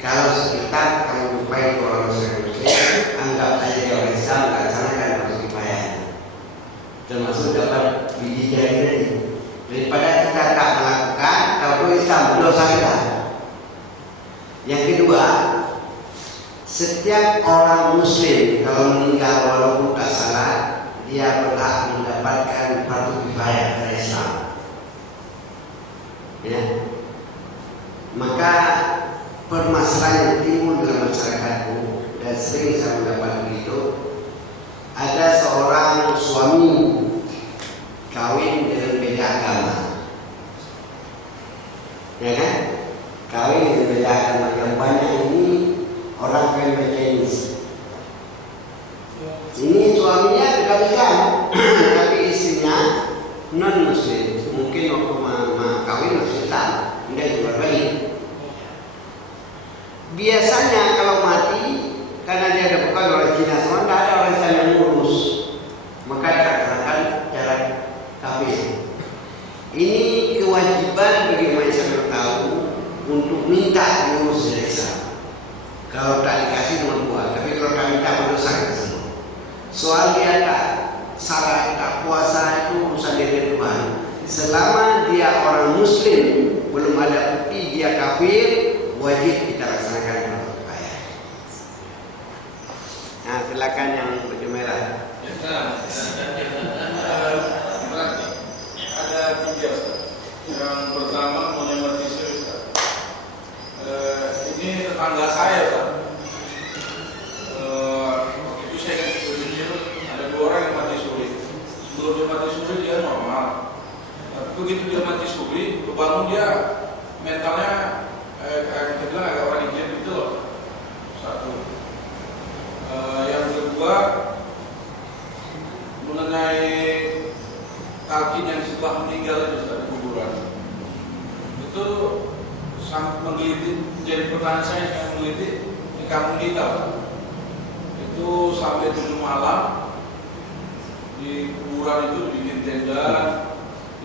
Kalau sekitar kamu jumpai orang masyarakat Muslim, anggap saja dia orang Islam, laksanakan fardu kifayah. Termasuk dapat biji jari tadi. Daripada kita tak melakukan, kalau Islam berdosa kita. Yang kedua, setiap orang Muslim kalau meninggal walaupun tak salat, dia berhak mendapatkan fardu kifayah dari Islam. Ya. Maka permasalahan yang timbul dalam masyarakatku dan sering saya mendapat begitu, ada seorang suami kawin dengan beda agama, ya kan? Kawin dengan beda agama. Yang banyak ini orang kawin Chinese. Ini suaminya juga Islam, tapi istrinya non Muslim. Mungkin waktu kawin masih Islam, tidak juga baik. Biasanya kalau mati, karena dia ada bukan orang Cina, semua tidak ada orang Islam yang ngurus, maka dikatakan cara kafir. Ini kewajiban bagi manusia yang tahu untuk minta diurus Islam. Kalau tak dikasih nomor dua, tapi kalau tak minta berdosa semua. Soal dia tak salat, tak puasa itu urusan dia Tuhan. Selama dia orang Muslim, belum ada bukti dia kafir, wajib kita laksanakan fardu kifayah. Nah, silakan yang baju merah. Ada tiga Ustaz. Yang pertama monetisasi Ustaz. Ini tetangga saya, Pak. Waktu itu saya kan berpikir ada 2 orang yang mati suri. Sebelum dia mati suri dia normal. Tapi begitu dia mati suri, kebangun dia mentalnya kita bilang agak orang India gitu loh. Satu. Yang kedua mengenai Kalkin yang setelah meninggal itu di kuburan. Itu sangat menggelitik, jadi pertanyaan saya yang menggelitik di kampung kita. Itu sampai 7 malam di kuburan itu dibikin tenda,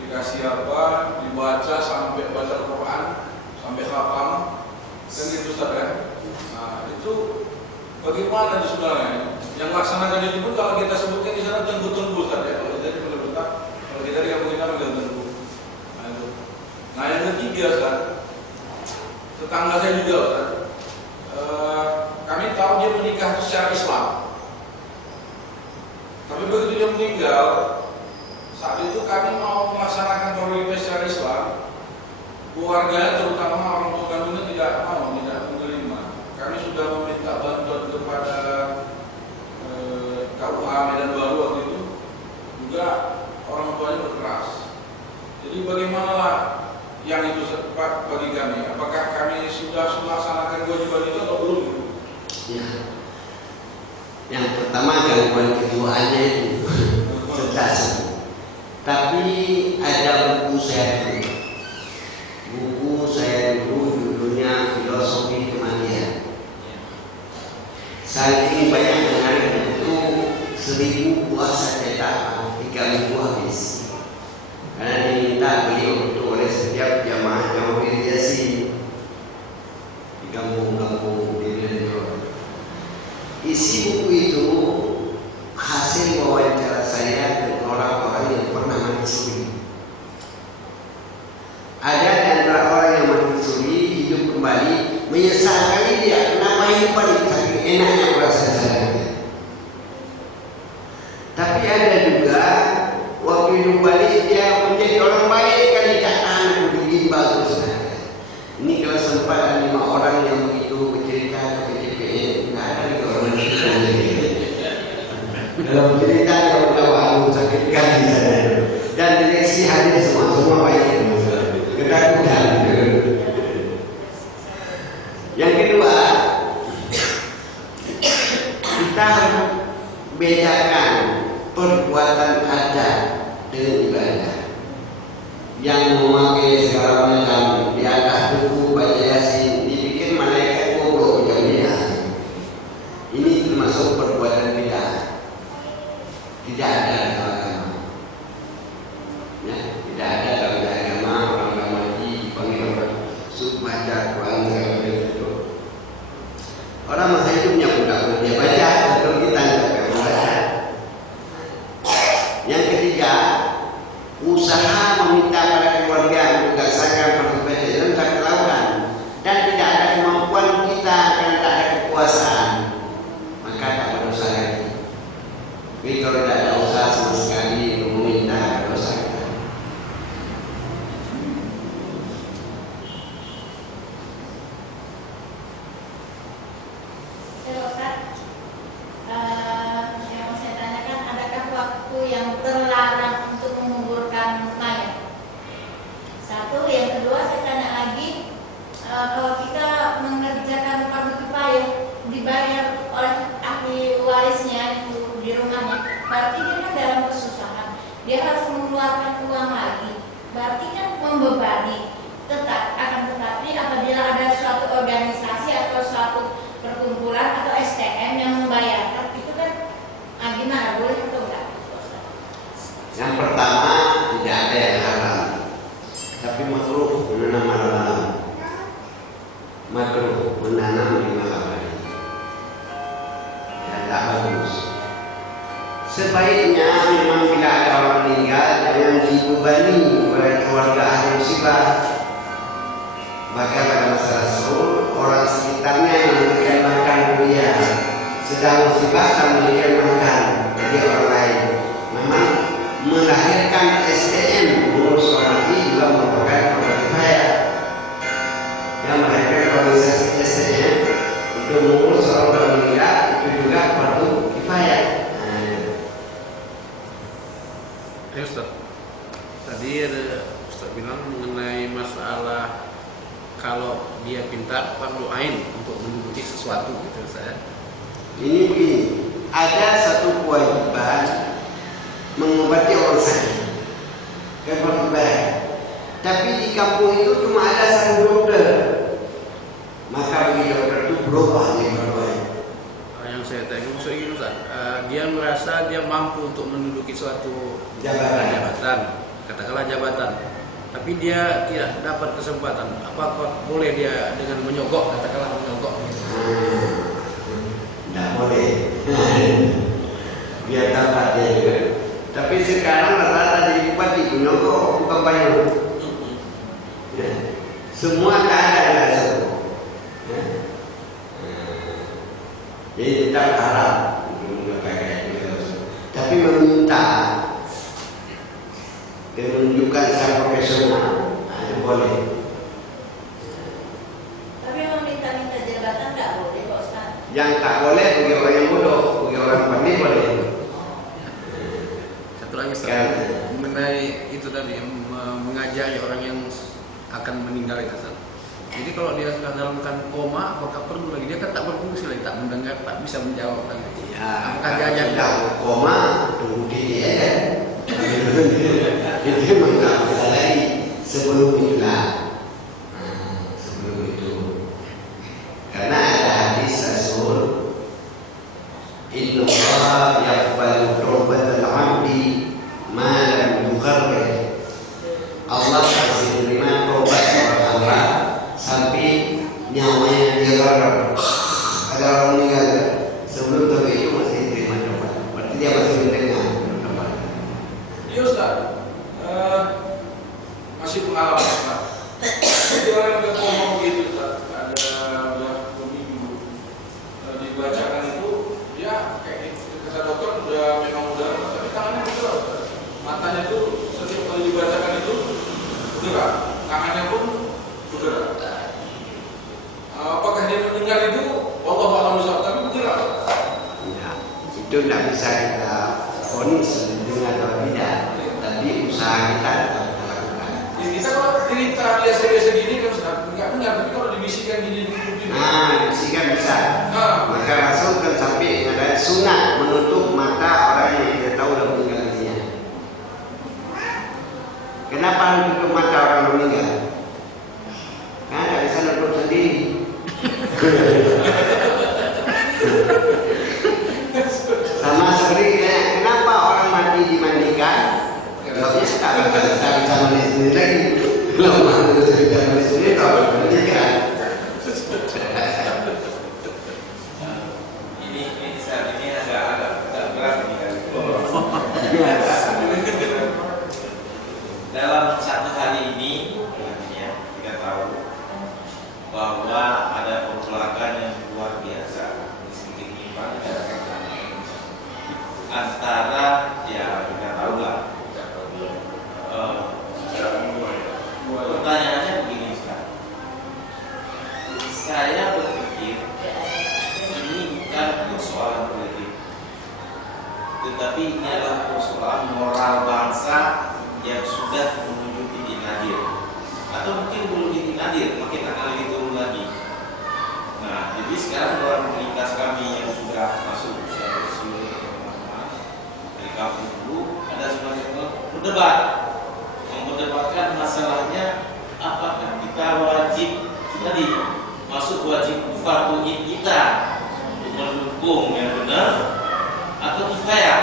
dikasih apa, dibaca sampai baca Al-Quran, sampai khatam, kan gitu Ustaz ya. Nah itu bagaimana itu sebenarnya? Yang laksanakan itu pun kalau kita sebutkan di sana tengku-tengku Ustaz ya. Kalau kita di Kota, kalau kita di kampung kita panggil tengku. Nah itu. Nah yang ketiga Ustaz, tetangga saya juga Ustaz. Kami tahu dia menikah secara Islam. Tapi begitu dia meninggal, saat itu kami mau melaksanakan prioritas secara Islam. Keluarganya terutama orang tua kandungnya tidak mau, tidak menerima. Kami sudah meminta bantuan kepada KUA Medan Baru waktu itu, juga orang tuanya berkeras. Jadi bagaimanalah yang itu Pak bagi kami? Apakah kami sudah melaksanakan kewajiban itu atau belum? Ya. Yang pertama gangguan kejiwaannya itu cerdas. Tapi ada buku saya dulu judulnya Filosofi Kematian. Saking banyak dengar itu 1000 buah saya cetak, 3 minggu habis. Karena diminta beliau untuk oleh setiap jamaah yang memiliki di kampung-kampung di Medan. Isi buku itu hasil wawancara saya dengan orang-orang yang pernah mati suri. Ada di antara orang yang mati suri hidup kembali, menyesal kali dia kenapa hidup paling saking enaknya merasa saya. Tapi ada juga waktu hidup balik dia menjadi orang baik kali datang begini bagus. Ini kalau sempat ada 5 orang yang begitu bercerita ke PCPN, nggak ada lagi orang dalam cerita yang udah sakit kali dan direksi hadir semua baik ketakutan. Yang kedua, kita harus bedakan perbuatan adat dengan ibadah. Yang memakai segala macam di atas buku baca Yasin dibikin malaikat goblok jauhnya. Ini termasuk perbuatan bid'ah. Tidak ada dalam agama. Ya, tidak ada dalam agama orang mati panggil baca Quran segala itu. Orang masa hidupnya budak dia baca, betul kita tidak baca. Yang ketiga, usaha meminta pada keluarga untuk melaksanakan perbuatan Islam tak terlakukan dan tidak ada kemampuan kita karena tak ada kekuasaan, maka tak berdosa lagi. Tapi kalau tidak ada usaha sama sekali untuk meminta, berdosa. Yang mau saya tanyakan, adakah waktu yang terlarang untuk menguburkan mayat? Satu, yang kedua saya tanya lagi, kalau kita mengerjakan fardu kifayah dibayar oleh ahli warisnya itu di rumahnya, berarti dia kan dalam kesusahan, dia harus mengeluarkan uang lagi, berarti kan membebani. Tetapi apabila ada suatu organisasi atau suatu perkumpulan atau STM yang membayarkan, itu kan gimana, boleh atau enggak? Yang pertama, tidak ada yang haram, tapi makruh menanam malam. Makruh menanam di malam hari. Ya, tak bagus. Sebaiknya memang bila ada orang meninggal jangan dibebani oleh keluarga ahli musibah. Maka pada masa Rasul orang sekitarnya yang memberikan makan dia, sedang musibah tak memberikan makan bagi orang lain. Memang melahirkan SDM mengurus orang ini juga merupakan perbuatan kifayah. Yang melahirkan organisasi SDM untuk mengurus orang meninggal itu juga fardu kifayah. Ya Ustaz, tadi ada Ustaz bilang mengenai masalah kalau dia pintar fardu ain untuk menduduki sesuatu gitu Ustaz. Ini begini, ada satu kewajiban mengobati orang sakit, kewajiban. Tapi di kampung itu cuma ada satu dokter, maka bagi dokter itu berubah jadi fardu ain. Yang saya tanya maksudnya gini Ustaz, dia merasa dia mampu untuk menduduki suatu jabatan, katakanlah jabatan, tapi dia tidak dapat kesempatan. Apakah boleh dia dengan menyogok, katakanlah menyogok? Tidak boleh. Biar dapat dia juga. Tapi sekarang rata-rata jadi bupati menyogok, bukan banyak. Semua tak ada satu. Jadi tetap haram untuk pakai itu. Tapi meminta dan menunjukkan secara profesional itu boleh. Tapi meminta-minta jabatan nggak boleh Pak Ustaz. Yang tak boleh bagi orang yang bodoh, bagi orang pandai boleh. Satu lagi Ustaz, mengenai itu tadi mengajari orang yang akan meninggal itu Ustaz. Jadi kalau dia sudah dalam koma, apakah perlu lagi? Dia kan tak berfungsi lagi, tak mendengar, tak bisa menjawab lagi. Ya, apakah diajar dalam koma tunggu dia ya. Itu memang tak bisa lagi sebelum itulah. Sebelum itu, karena ada hadis Rasul, Inna Allah yaqbalu taubatal abdi ma lam yugharrir. Allah pasti menerima taubat orang hamba sampai nyawanya dia gagal. Ada orang meninggal sebelum taubat itu masih diterima taubat. Berarti dia masih mendengar taubat. Iya Ustaz, masih pengalaman Ustaz. Jadi orang yang ngomong gitu Ustaz, ada udah 2 minggu dibacakan itu dia kayak kata dokter memang udah, tapi tangannya bergerak Ustaz. Matanya itu setiap kali dibacakan itu bergerak, tangannya pun bergerak. Apakah dia mendengar itu? Wallahu a'lam bishawab, tapi bergerak. Ya, itu tidak bisa kita vonis dengan atau tidak, tapi usaha kita tetap kita lakukan. Ya, kita kalau cerita biasa-biasa gini kan nggak benar, tapi kalau dibisikkan gini. Bisikan bisa. Maka Rasul kan sampai ada sunat menutup mata orang yang tidak tahu dan meninggal dunia. Kenapa menutup mata orang meninggal? Karena tidak bisa nutup sendiri. Sama seperti kenapa orang mati dimandikan? Jawabnya tak bisa mandi sendiri lagi. Kalau mandi bisa mandi sendiri, tak bisa mandikan. Ini agak berat ini kan. Dalam satu hari ini, ya, kita tahu bahwa ada pergolakan yang luar biasa di sekitar kita antara ya kita tahu lah. Pertanyaannya begini Ustaz. Saya berpikir ini bukan persoalan politik, tetapi ini adalah persoalan moral bangsa yang sudah menuju titik nadir, atau mungkin belum titik nadir, makin akan lebih turun lagi. Nah, jadi sekarang orang komunitas kami yang sudah masuk usia pensiun dari kampung dulu ada semacam berdebat, memperdebatkan masalahnya apakah kita wajib tadi masuk wajib fardu ain kita untuk mendukung yang benar atau kifayah.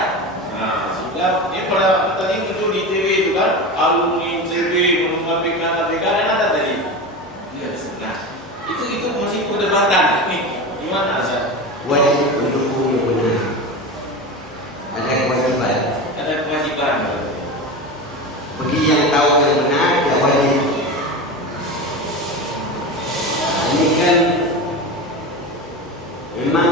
Nah, sudah ini pada tadi itu di TV itu kan alumni TV mengapikan APK dan ada tadi. Nah, itu masih perdebatan nih. Gimana Ustaz? Wajib mendukung yang benar. Ada kewajiban. Ada kewajiban. Bagi yang tahu yang benar, dia wajib. Ini kan memang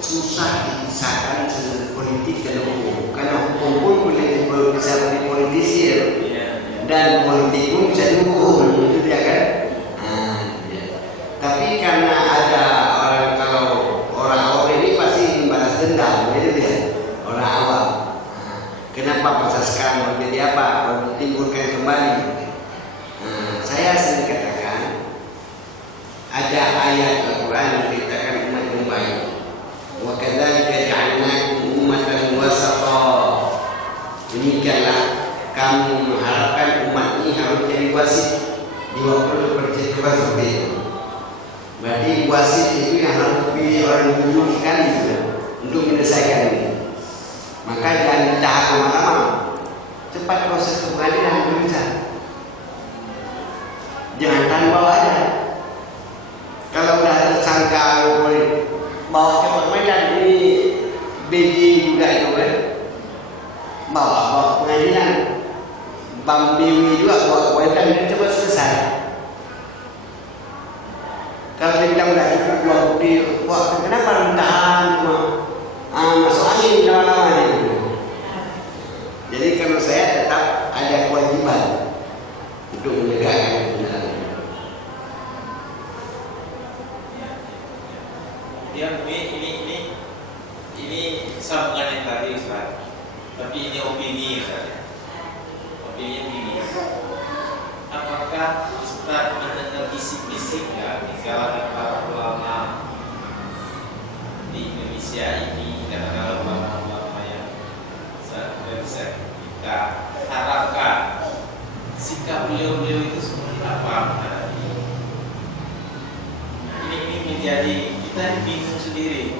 susah dipisahkan politik dan hukum, karena hukum pun bisa menjadi politisi dan politik pun bisa dihukum, itu dia kan. karena ada orang, kalau orang awam ini pasti balas dendam, gitu ya, orang awam. Kenapa pasal sekarang menjadi apa? Timbulkan kembali. Saya sering katakan ada ayat Al-Quran yang menceritakan umat yang baik. Wa kadzalika ja'alnakum ummatan wasata. Demikianlah kami mengharapkan umat ini harus jadi wasit di waktu percetakan seperti itu. Berarti wasit itu yang harus dipilih orang yang jujur sekali untuk menyelesaikan ini. Maka jangan ditahan lama-lama, cepat proses ke pengadilan bisa. Jangan tahan bawa aja. Kalau udah tersangka boleh bawa ke pengadilan, ini BD juga itu kan, bawa pengadilan. Bang Dewi juga bawa ke pengadilan dan cepat selesai. Kalau dia bilang udah cukup dua bukti, wah kenapa ditahan cuma masuk angin lama-lama dia. Jadi kalau saya tetap ada kewajiban untuk menegakkan kebenaran. Kemudian ini sambungan yang tadi Ustaz. Tapi ini opini Ustaz. Opini begini. Apakah Ustaz mendengar bisik-bisik ya di kalangan para ulama di Indonesia ini, katakanlah ulama-ulama yang bisa kita harapkan sikap beliau-beliau itu seperti apa? Ini menjadi kita bingung sendiri.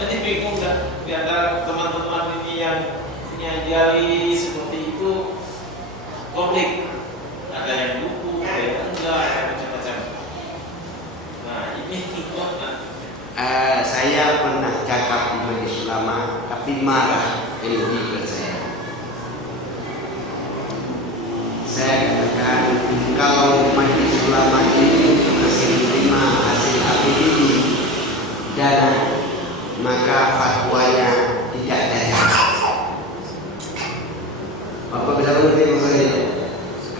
Jadi bingung kan di antara teman-teman ini yang punya jari seperti itu, konflik. Ada yang dukung, ada yang enggak, ada macam-macam. Nah ini gimana? Saya pernah cakap di majelis ulama, tapi marah LD ke saya. Saya katakan kalau majelis ulama ini masih menerima hasil APBD dana, maka fatwanya tidak cacat. Bapak bisa mengerti maksudnya?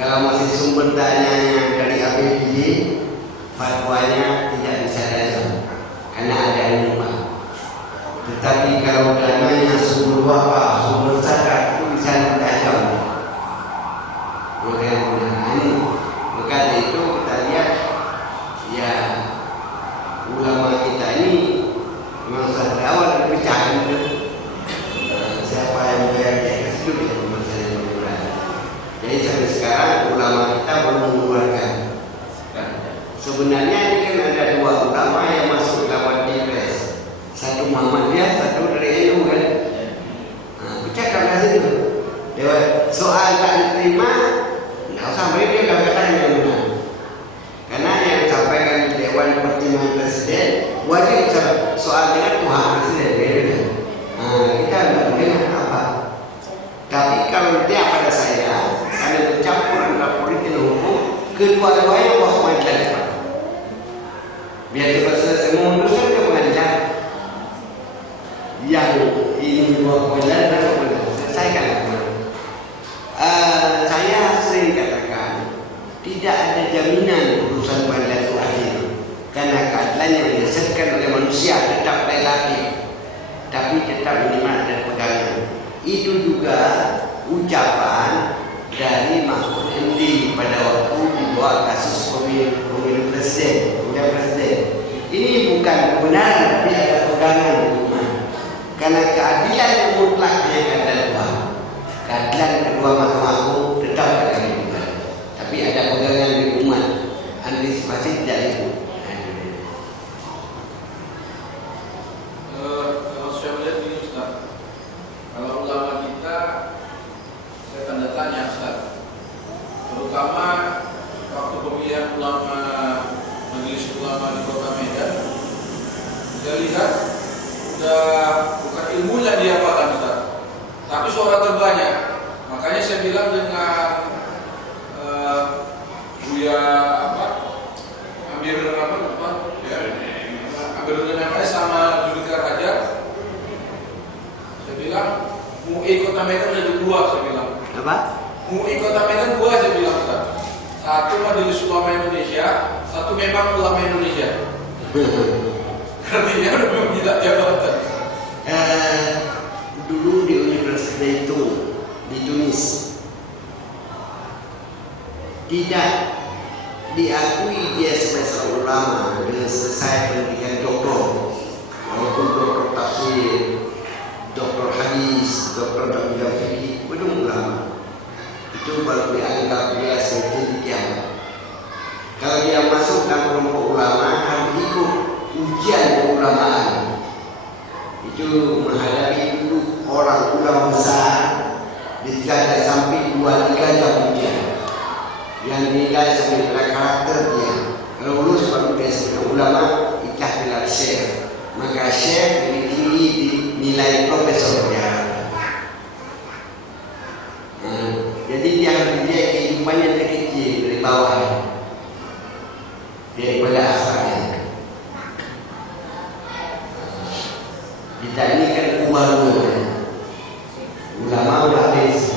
Kalau masih sumber dananya dari APBD, fatwanya tidak bisa cacat karena ada yang lupa. Tetapi kalau dananya sumber wakaf, sumber zakat itu bisa dicacau. Maka itu kita lihat ya ulama kita ini memang dari awal berbicara siapa yang bayar dia itu ya masalah murah. Jadi sampai sekarang ulama kita belum mengeluarkan. Sebenarnya ini kan ada dua ulama yang masuk dalam Pilpres, satu Muhammadiyah, satu dari NU kan. Bercakap dari situ. Soal tak diterima, nggak usah mereka dia katakan yang benar. Karena yang disampaikan di Dewan Pertimbangan Presiden wajib soal dengan Tuhan Presiden beda. Kita nggak boleh apa. Tapi kalau dia pada saya, karena bercampur antara politik dan hukum, kedua-duanya bawa pengadilan. Biar cepat selesai memutuskan ke pengadilan. Yang ini bawa pengadilan dan selesaikan. Saya sering katakan tidak ada jaminan urusan pengadilan itu adil, karena keadilan yang dihasilkan oleh manusia tetap relatif, tapi tetap minimal ada pegangan. Itu juga ucapan dari Mahfud MD pada waktu dibawa kasus pemilu presiden, pemilihan presiden. Ini bukan kebenaran, tapi ada pegangan hukuman. Karena keadilan yang mutlak yang ada dua. Keadilan kedua mahkamah agung tetap ada juga. Tapi ada pegangan di umat. Antisipasi tidak itu. Kalau saya melihat ini Ustaz, kalau ulama kita, saya tanda tanya Ustaz, terutama waktu pemilihan ulama majelis ulama di Kota Medan, saya lihat sudah bukan ilmunya dia apakan Ustaz, tapi suara terbanyak. Makanya saya bilang dengan Buya Amir dengan sama Judika Raja, saya bilang MUI Kota Medan ada dua, saya bilang. Apa? MUI Kota Medan dua, saya bilang Ustaz. Satu Majelis Ulama Indonesia, satu itu memang ulama Indonesia. Artinya udah minta jabatan. Dulu di Universitas itu di Tunis tidak diakui dia sebagai ulama dengan selesai pendidikan doktor, walaupun doktor tafsir, doktor hadis, doktor dalam bidang fikih, belum ulama. Itu baru dianggap dia sejenjang. Kalau dia masuk dalam kelompok ulama, harus ikut ujian keulamaan. Itu menghadapi dulu orang ulama besar di tingkat sampai 2-3 jam ujian yang dinilai sampai pada karakter dia. Kalau lulus baru dia sebagai ulama, ikah gelar syekh. Maka syekh lebih tinggi dinilai profesor dia. Jadi dia harus menjadi kehidupannya dari kecil, dari bawah, daripada asalnya. Kita ini kan uang-uang, ulama udah habis.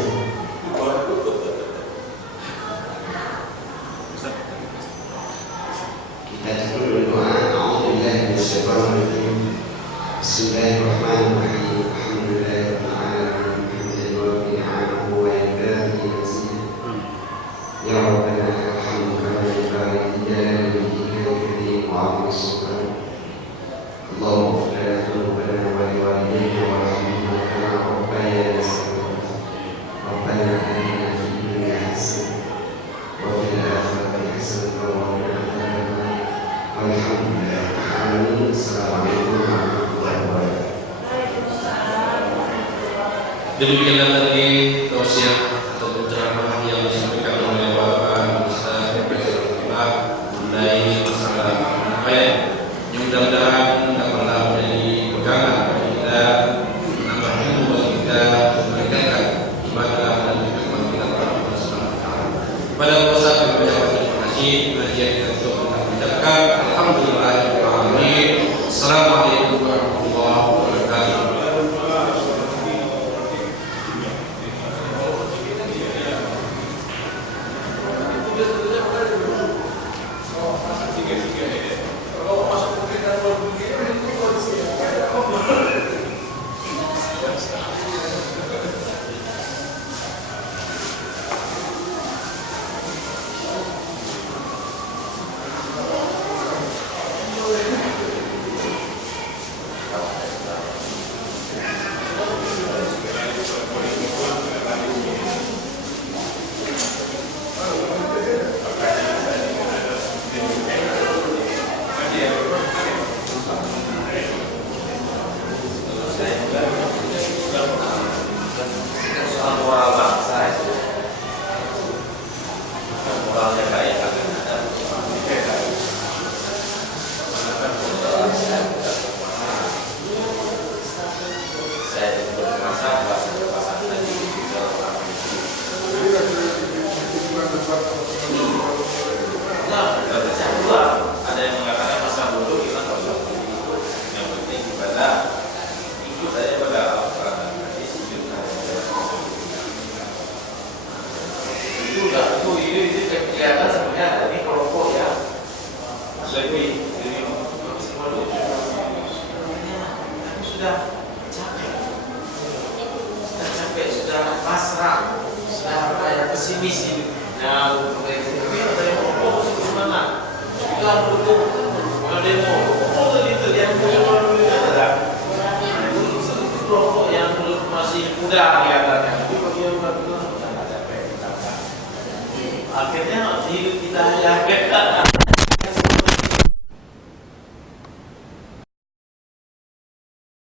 Kita cukup berdoa. Alhamdulillah, Bismillahirrahmanirrahim. Ya Rabbana arhamna bi jalali wajhika al-karim wa 'azimi sultanik. Allahumma ighfir lana dhunubana wa li walidayna warhamhuma kama rabbayana saghira. Rabbana atina fid dunya hasanah wa fil akhirati hasanah wa qina adhaban nar. Walhamdulillahi rabbil alamin. Assalamualaikum warahmatullahi wabarakatuh. Demikianlah tadi tausiah atau ceramah yang disampaikan oleh Bapak Ustaz mengenai masalah ayat yang mudah-mudahan dapatlah menjadi pegangan bagi kita, menambah ilmu bagi kita, meningkatkan ibadah dan hikmah kita kepada Allah Subhanahu wa taala. Pada pusat penyampaian terima kasih kajian kita untuk mengucapkan alhamdulillahirabbil alamin. Assalamualaikum warahmatullahi wabarakatuh. Ada yang mengatakan masa bodoh kita nggak usah begitu. Yang penting ibadah ikut saja pada Al-Quran dan hadis itu udah itu kelihatan sebenarnya ini kelompok ya lebih sudah capek, sudah pasrah, sudah kayak pesimis ini. Nah, tapi ada yang kelompok itu mana? Kita mendukung mau demo, itu yang punya orang ada. Itu kelompok yang masih muda kelihatannya. Tapi bagi yang baru capek. Akhirnya hidup kita ya